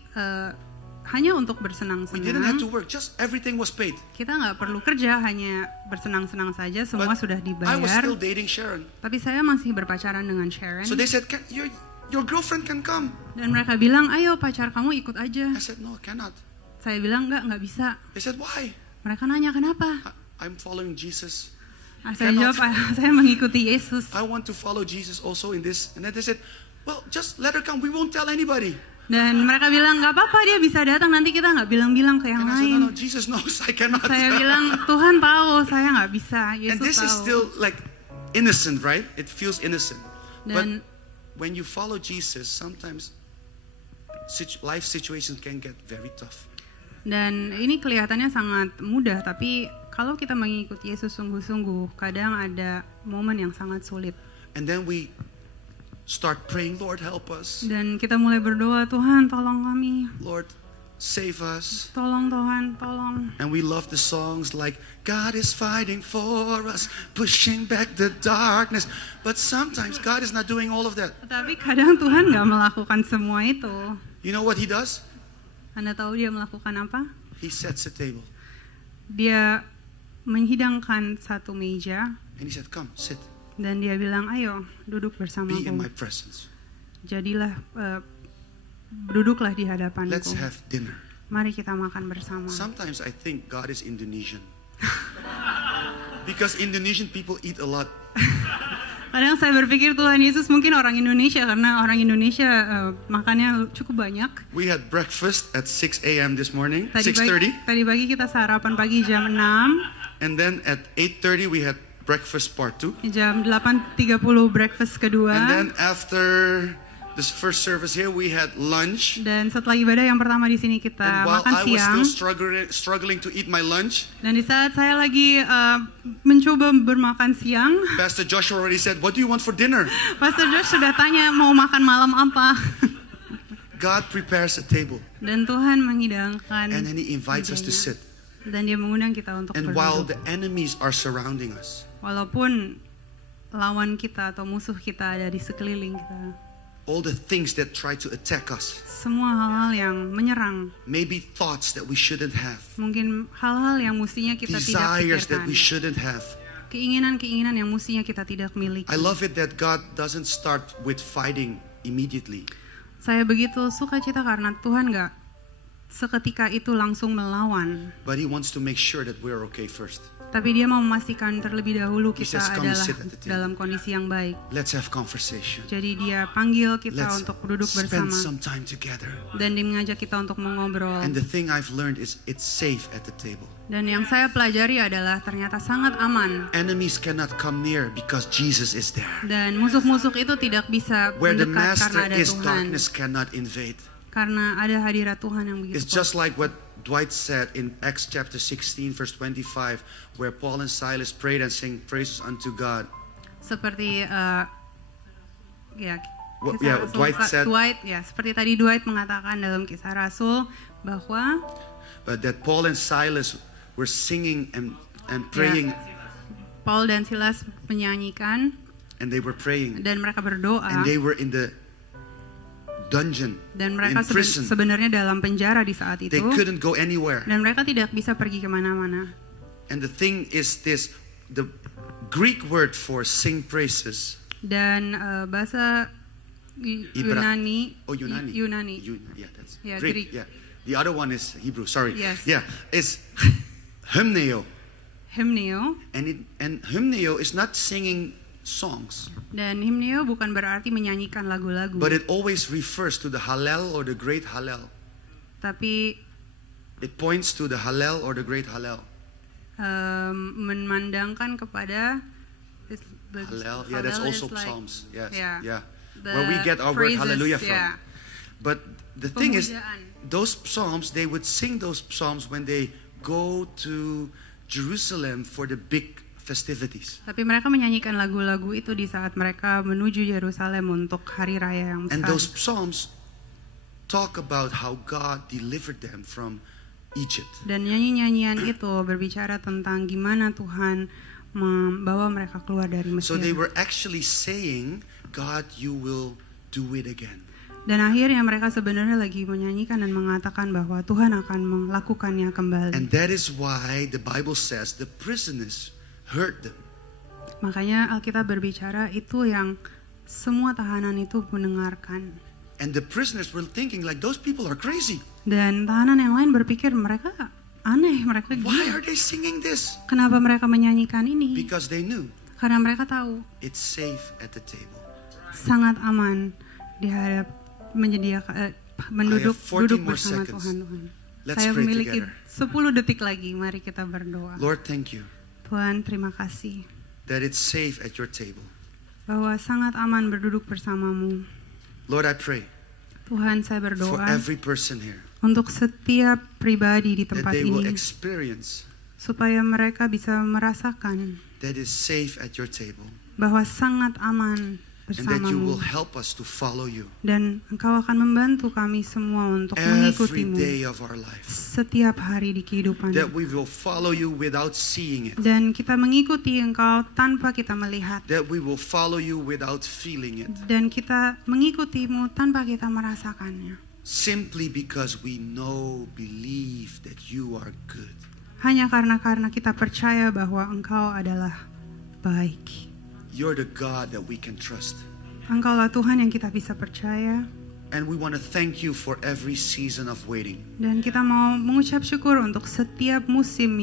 hanya untuk We didn't have to bersenang-senang. work, just everything was paid. Kita nggak perlu kerja, hanya bersenang-senang saja, semua But sudah I was dibayar. still dating Sharon. Tapi saya masih berpacaran dengan Sharon. So they said, your girlfriend can come. Dan mereka bilang, ayo pacar kamu ikut aja. I said, no, I cannot. Saya bilang nggak bisa. They said, why? Mereka nanya kenapa. I'm following Jesus. Saya Cannot. jawab, saya mengikuti Yesus. I want to follow Jesus also in this. And then they said, well, just let her come. We won't tell anybody. Dan mereka bilang nggak apa-apa, dia bisa datang, nanti kita nggak bilang-bilang ke yang And I said, lain. no, Jesus knows I cannot. Saya bilang Tuhan tahu saya nggak bisa. And Yesus this is tahu. still like innocent, right? It feels innocent. But Dan when you follow Jesus, sometimes life situations can get very tough. Dan ini kelihatannya sangat mudah, tapi kalau kita mengikuti Yesus sungguh-sungguh, kadang ada momen yang sangat sulit. And then we start praying, Lord, help us. Dan kita mulai berdoa, Tuhan tolong kami, Lord, save us. tolong Tuhan, tolong. And we love the songs like, God is fighting for us, pushing back the darkness. But sometimes God is not doing all of that. Tapi kadang Tuhan nggak melakukan semua itu. You know what he does? Anda tahu dia melakukan apa? He sets a table. Dia menghidangkan satu meja And he said, come, sit, dan dia bilang, ayo duduk be in bersamaku. my presence. Jadilah, duduklah di Let's hadapanku. have dinner. Mari kita makan bersama. Sometimes I think God is Indonesian. Because Indonesian people eat a lot. Kadang saya berpikir Tuhan Yesus mungkin orang Indonesia, karena orang Indonesia makannya cukup banyak. We had breakfast at 6 a.m. this morning, Tadi 6:30. pagi kita sarapan pagi jam 6, And then at 8:30 we had breakfast part 2. jam 8.30 breakfast kedua. And then after this first service here we had lunch. Dan setelah ibadah yang pertama di sini kita And while makan I was siang. still struggling to eat my lunch, Dan di saat saya lagi mencoba bermakan siang, Pastor Joshua already said, what do you want for dinner? Pastor Josh sudah tanya mau makan malam apa. God prepares a table. Dan Tuhan menghidangkan And then he invites us to mejanya. sit. Dan dia mengundang kita untuk And while berduduk. the enemies are surrounding us, Walaupun lawan kita atau musuh kita ada di sekeliling kita, all the things that try to attack us, semua hal-hal yang menyerang, maybe thoughts that we shouldn't have, mungkin hal-hal yang mestinya kita tidak desires that pikirkan, we shouldn't have. keinginan-keinginan yang mestinya kita tidak miliki. I love it that God doesn't start with fighting immediately. Saya begitu suka cita karena Tuhan nggak seketika itu langsung melawan, But he wants to make sure that we're okay first. tapi dia mau memastikan terlebih dahulu He kita says, "Come adalah sit at the table." dalam kondisi yang baik. Let's have conversation. Jadi dia panggil kita Let's untuk duduk spend bersama some time together. dan dia mengajak kita untuk mengobrol. And the thing I've learned is it's safe at the table. Dan yang saya pelajari adalah ternyata sangat aman. Enemies cannot come near because Jesus is there. Dan musuh-musuh itu tidak bisa Where the mendekat karena master ada is, Tuhan. darkness cannot invade. Karena ada hadirat Tuhan yang It's begitu just kuat. like what Dwight said in Acts chapter 16 verse 25, where Paul and Silas prayed and sang praises unto God. Seperti ya, What- Kisah yeah, Rasul, Dwight said- Dwight, ya, seperti tadi Dwight mengatakan dalam Kisah Rasul bahwa That Paul and Silas were singing and praying, Paul dan Silas menyanyikan and they were praying, dan mereka berdoa, and they were in the dungeon, dan in mereka prison. sebenarnya dalam penjara di saat They itu, couldn't go anywhere. dan mereka tidak bisa pergi kemana-mana. And the thing is this, the Greek word for sing praises, Dan bahasa Yunani, Yunani. Yunani. Yeah, that's Yeah, Greek. Greek. Yeah. The other one is Hebrew. Sorry. Yes. Yeah, it's hymneo. Hymneo, And hymneo is not singing songs, dan hymneo bukan berarti menyanyikan lagu-lagu, but it always refers to the Hallel or the great Hallel. tapi It points to the Hallel or the great Hallel. memandangkan kepada Hallel, yeah, that's Hallel also is like- Psalms. Yes, yeah, yeah. the Where we get our word phrases, hallelujah from. yeah. But the thing is, Pemujaan. those psalms, they would sing those psalms when they go to Jerusalem for the big festivities. Tapi mereka menyanyikan lagu-lagu itu di saat mereka menuju Yerusalem untuk hari raya yang And besar. those psalms talk about how God delivered them from Egypt. Dan nyanyi-nyanyian itu berbicara tentang gimana Tuhan membawa mereka keluar dari So they Mesir. were actually saying, God, you will do it again. Dan akhirnya mereka sebenarnya lagi menyanyikan dan mengatakan bahwa Tuhan akan melakukannya kembali. And that is why the Bible says the prisoners heard them. Makanya Alkitab berbicara itu yang semua tahanan itu mendengarkan. And the prisoners were thinking like, those people are crazy. Dan tahanan yang lain berpikir mereka aneh, mereka Why gila. are they singing this? Kenapa mereka menyanyikan ini? Because they knew Karena mereka tahu it's safe at the table. sangat aman menyediakan duduk 40 more bersama seconds. Tuhan. Let's Saya pray memiliki together. 10 detik lagi, mari kita berdoa. Lord, thank you Tuhan, terima kasih that it's safe at your table. bahwa sangat aman berduduk bersamamu. Lord, I pray Tuhan, saya for berdoa every person here untuk setiap pribadi di that tempat they will ini, experience supaya mereka bisa merasakan that is safe at your table, bahwa sangat aman and that you will bersamamu. help us to follow you Dan Engkau akan membantu kami semua untuk every mengikutimu day of our life. setiap hari di kehidupan. That we will follow you without seeing it. Dan kita mengikuti Engkau tanpa kita melihat. That we will follow you without feeling it. Dan kita mengikutimu tanpa kita merasakannya. Simply because we know, believe that you are good. Hanya karena kita percaya bahwa Engkau adalah baik. You're the God that we can trust. Engkaulah Tuhan yang kita bisa percaya. And we want to thank you for every season of waiting. Dan kita mau mengucap syukur untuk setiap musim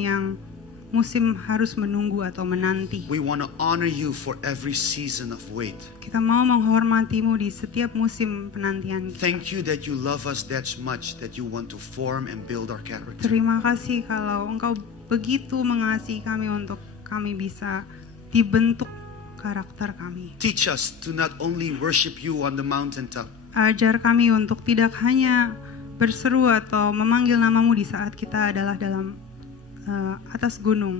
harus menunggu atau menanti. We want to honor you for every season of wait. Kita mau menghormatimu di setiap musim penantian kita. Thank you that you love us that much that you want to form and build our character. Terima kasih kalau Engkau begitu mengasihi kami untuk kami bisa dibentuk karakter kami. Teach us to not only worship you on the mountaintop, Ajar kami untuk tidak hanya berseru atau memanggil namamu di saat kita adalah dalam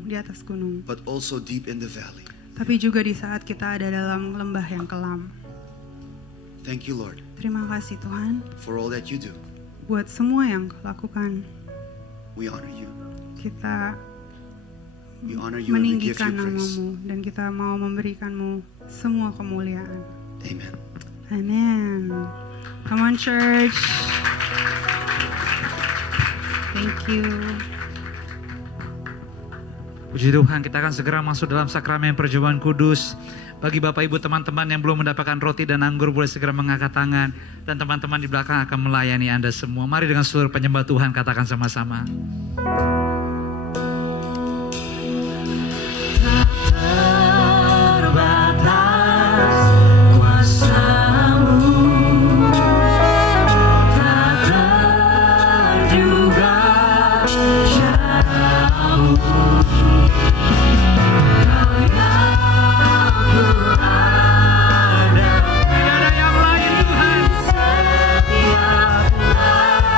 di atas gunung, but also deep in the valley. tapi juga di saat kita ada dalam lembah yang kelam. Thank you, Lord, Terima kasih Tuhan for all that you do. buat semua yang Kau lakukan. We honor you. Kita We honor you and we give meninggikan you praise. namamu dan kita mau memberikanmu semua kemuliaan. Amen. Amen. Come on church. Thank you. Puji Tuhan, kita akan segera masuk dalam sakramen perjamuan kudus. Bagi Bapak Ibu teman-teman yang belum mendapatkan roti dan anggur boleh segera mengangkat tangan. Dan teman-teman di belakang akan melayani Anda semua. Mari dengan seluruh penyembah Tuhan katakan sama-sama. Terbatas kuasa-Mu, tak terduga cara-Mu. Kau yang ku ada, Tidak ada yang lain Tuhan. setiap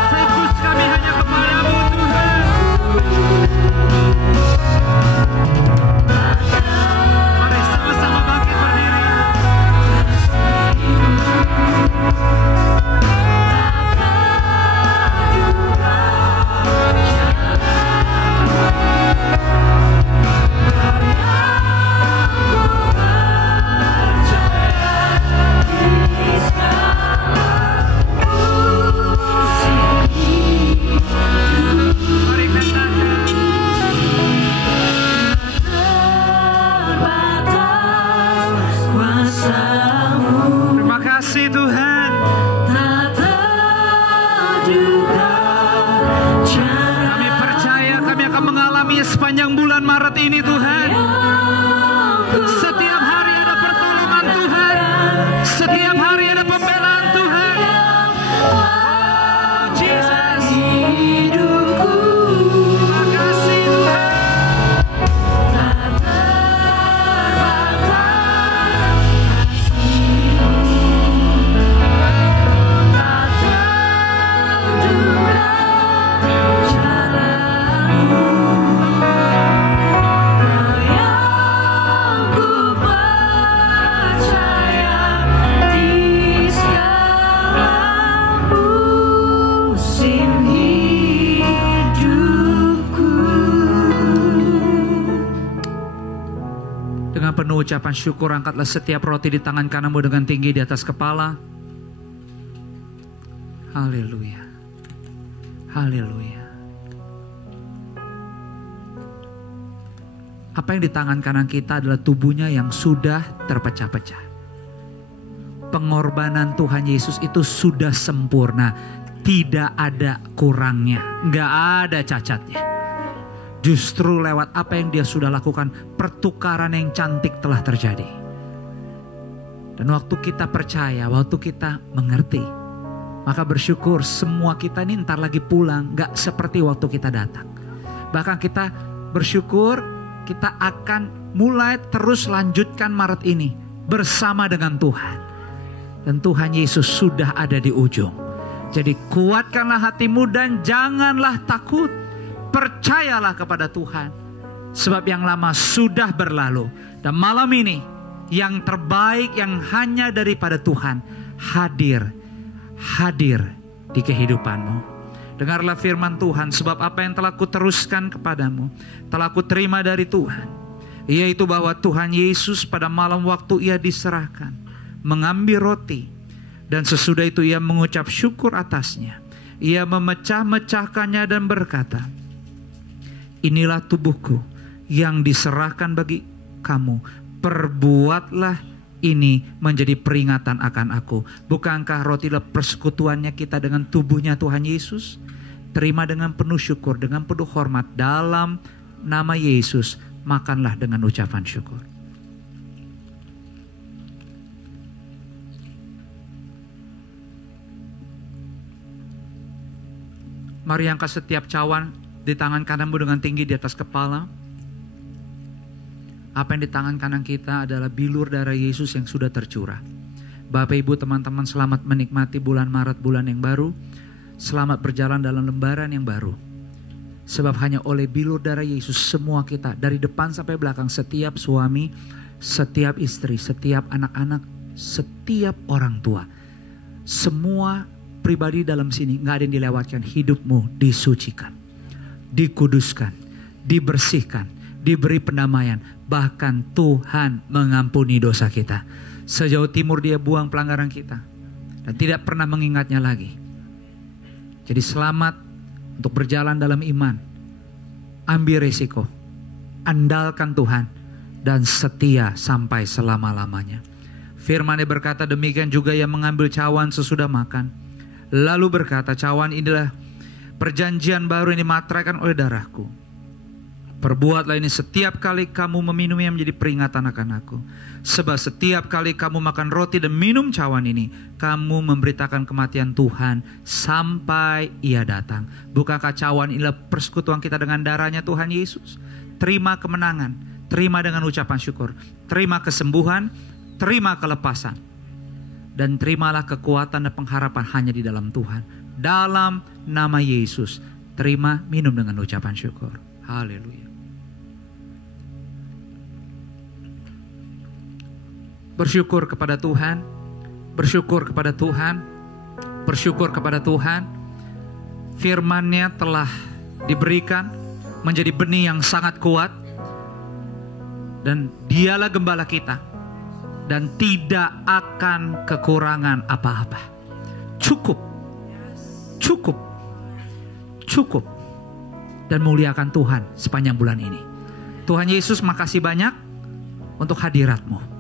Fokus kami hanya kepadamu Tuhan. Mari sama-sama bangkit berdiri. Mari katakan. terbatas kuasa-Mu, Terima kasih Tuhan. tak terduga cara Kami percaya kami akan mengalaminya sepanjang bulan Maret ini Tuhan. Setiap hari ada pertolongan Tuhan. Setiap hari ada pembelaan Tuhan. Oh Jesus. ucapan syukur, angkatlah setiap roti di tangan kananmu dengan tinggi di atas kepala. Haleluya. Haleluya. Apa yang di tangan kanan kita adalah tubuhnya yang sudah terpecah-pecah. Pengorbanan Tuhan Yesus itu sudah sempurna. Tidak ada kurangnya. Nggak ada cacatnya. Justru lewat apa yang dia sudah lakukan, pertukaran yang cantik telah terjadi. Dan waktu kita percaya, waktu kita mengerti, maka bersyukur semua kita ini ntar lagi pulang. Nggak seperti waktu kita datang. Bahkan kita bersyukur kita akan mulai terus lanjutkan Maret ini bersama dengan Tuhan. Dan Tuhan Yesus sudah ada di ujung. Jadi kuatkanlah hatimu dan janganlah takut. Percayalah kepada Tuhan. Sebab yang lama sudah berlalu. Dan malam ini yang terbaik yang hanya daripada Tuhan hadir di kehidupanmu. Dengarlah firman Tuhan, sebab apa yang telah kuteruskan kepadamu telah kuterima dari Tuhan, yaitu bahwa Tuhan Yesus pada malam waktu ia diserahkan mengambil roti, dan sesudah itu ia mengucap syukur atasnya. Ia memecah-mecahkannya dan berkata, inilah tubuhku yang diserahkan bagi kamu, perbuatlah ini menjadi peringatan akan aku. Bukankah roti adalah persekutuannya kita dengan tubuhnya Tuhan Yesus? Terima dengan penuh syukur, dengan penuh hormat dalam nama Yesus. Makanlah dengan ucapan syukur. Mari angkat setiap cawan di tangan kananmu dengan tinggi di atas kepala. Apa yang di tangan kanan kita adalah bilur darah Yesus yang sudah tercurah. Bapak Ibu teman-teman, selamat menikmati bulan Maret, bulan yang baru. Selamat berjalan dalam lembaran yang baru. Sebab hanya oleh bilur darah Yesus semua kita, dari depan sampai belakang, setiap suami, setiap istri, setiap anak-anak, setiap orang tua, semua pribadi dalam sini gak ada yang dilewatkan. Hidupmu disucikan, dikuduskan, dibersihkan, diberi pendamaian. Bahkan Tuhan mengampuni dosa kita. Sejauh timur dia buang pelanggaran kita dan tidak pernah mengingatnya lagi. Jadi selamat untuk berjalan dalam iman. Ambil risiko, andalkan Tuhan, dan setia sampai selama-lamanya. Firman-Nya berkata, demikian juga yang mengambil cawan sesudah makan, lalu berkata, cawan inilah perjanjian baru yang dimateraikan oleh darahku. Perbuatlah ini setiap kali kamu meminumnya menjadi peringatan akan aku. Sebab setiap kali kamu makan roti dan minum cawan ini, kamu memberitakan kematian Tuhan sampai ia datang. Bukankah cawan inilah persekutuan kita dengan darahnya Tuhan Yesus? Terima kemenangan, terima dengan ucapan syukur, terima kesembuhan, terima kelepasan, dan terimalah kekuatan dan pengharapan hanya di dalam Tuhan. Dalam nama Yesus, terima, minum dengan ucapan syukur. Haleluya. Bersyukur kepada Tuhan, bersyukur kepada Tuhan, bersyukur kepada Tuhan. Firman-Nya telah diberikan menjadi benih yang sangat kuat, dan Dialah gembala kita, dan tidak akan kekurangan apa-apa. Cukup, cukup, cukup, dan muliakan Tuhan sepanjang bulan ini. Tuhan Yesus, makasih banyak untuk hadirat-Mu.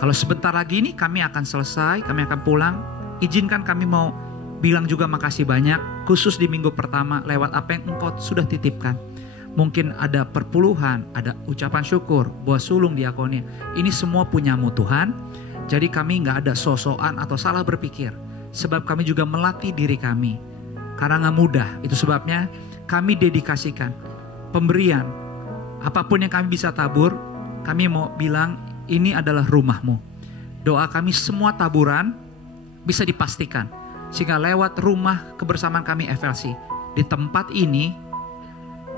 Kalau sebentar lagi ini kami akan selesai, kami akan pulang. Izinkan kami mau bilang juga makasih banyak, khusus di minggu pertama lewat apa yang Engkau sudah titipkan. Mungkin ada perpuluhan, ada ucapan syukur, buah sulung, diakonia. Ini semua punyamu Tuhan. Jadi kami gak ada sosokan atau salah berpikir. Sebab kami juga melatih diri kami. Karena gak mudah, itu sebabnya kami dedikasikan pemberian. Apapun yang kami bisa tabur, kami mau bilang, ini adalah rumahmu. Doa kami semua taburan bisa dipastikan. Sehingga lewat rumah kebersamaan kami FLC, di tempat ini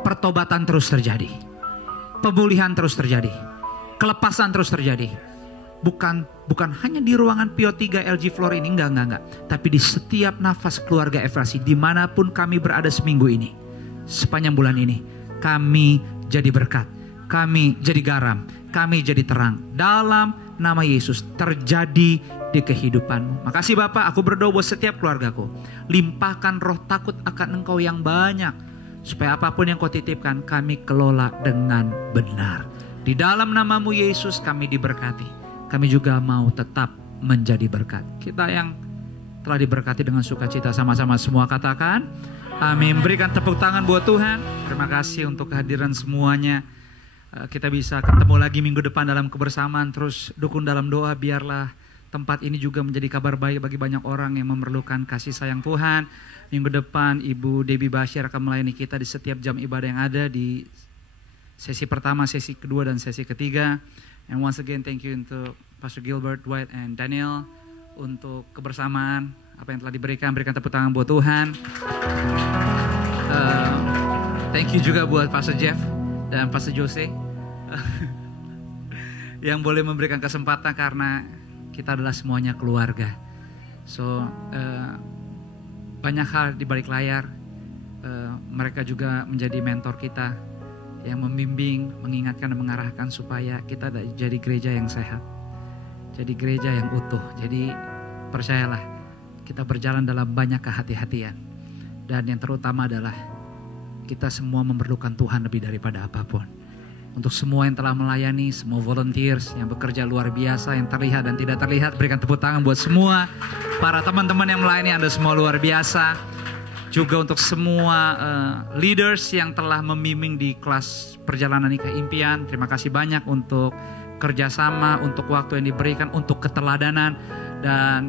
pertobatan terus terjadi. Pemulihan terus terjadi. Kelepasan terus terjadi. Bukan hanya di ruangan Pio 3 LG Floor ini, enggak. Tapi di setiap nafas keluarga FLC, dimanapun kami berada seminggu ini. Sepanjang bulan ini, kami jadi berkat. Kami jadi garam. kami jadi terang. Dalam nama Yesus terjadi di kehidupanmu. Makasih Bapak, aku berdoa buat setiap keluargaku. Limpahkan roh takut akan Engkau yang banyak. Supaya apapun yang Kau titipkan kami kelola dengan benar. Di dalam namamu Yesus kami diberkati. Kami juga mau tetap menjadi berkat. Kita yang telah diberkati dengan sukacita sama-sama semua katakan amin. Berikan tepuk tangan buat Tuhan. Terima kasih untuk kehadiran semuanya. Kita bisa ketemu lagi minggu depan dalam kebersamaan. Terus dukung dalam doa, biarlah tempat ini juga menjadi kabar baik bagi banyak orang yang memerlukan kasih sayang Tuhan. Minggu depan Ibu Debbie Bashir akan melayani kita di setiap jam ibadah yang ada, di sesi pertama, sesi kedua, dan sesi ketiga. And once again thank you untuk Pastor Gilbert, Dwight, and Daniel untuk kebersamaan apa yang telah diberikan. Berikan tepuk tangan buat Tuhan. Thank you juga buat Pastor Jeff dan Pastor Jose yang boleh memberikan kesempatan, karena kita adalah semuanya keluarga. So banyak hal di balik layar. Mereka juga menjadi mentor kita yang membimbing, mengingatkan dan mengarahkan supaya kita jadi gereja yang sehat, jadi gereja yang utuh. Jadi percayalah, kita berjalan dalam banyak kehati-hatian, dan yang terutama adalah kita semua memerlukan Tuhan lebih daripada apapun. Untuk semua yang telah melayani, semua volunteers yang bekerja luar biasa, yang terlihat dan tidak terlihat, berikan tepuk tangan buat semua para teman-teman yang melayani. Anda semua luar biasa. Juga untuk semua leaders yang telah membimbing di kelas perjalanan nikah impian, terima kasih banyak untuk kerjasama, untuk waktu yang diberikan, untuk keteladanan. Dan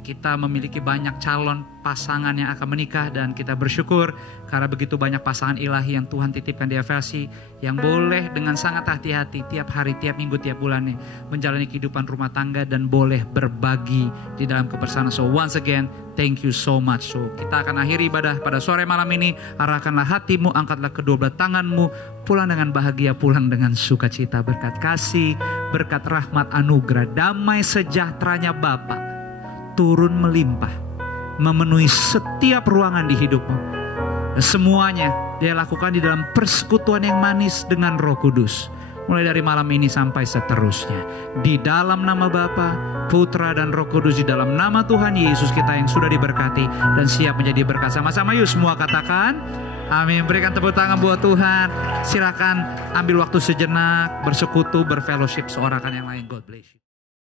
kita memiliki banyak calon pasangan yang akan menikah, dan kita bersyukur karena begitu banyak pasangan ilahi yang Tuhan titipkan di FLC, yang boleh dengan sangat hati-hati tiap hari, tiap minggu, tiap bulannya menjalani kehidupan rumah tangga dan boleh berbagi di dalam kebersamaan. So once again thank you so much. So kita akan akhiri ibadah pada sore malam ini. Arahkanlah hatimu, angkatlah kedua belah tanganmu, pulang dengan bahagia, pulang dengan sukacita. Berkat kasih, berkat rahmat, anugerah, damai sejahteranya Bapa turun melimpah, memenuhi setiap ruangan di hidupmu. Semuanya dia lakukan di dalam persekutuan yang manis dengan Roh Kudus, mulai dari malam ini sampai seterusnya. Di dalam nama Bapa, Putra, dan Roh Kudus, di dalam nama Tuhan Yesus kita yang sudah diberkati dan siap menjadi berkat. Sama-sama yuk semua katakan amin. Berikan tepuk tangan buat Tuhan. Silakan ambil waktu sejenak, bersekutu, berfellowship seorang kan yang lain. God bless you.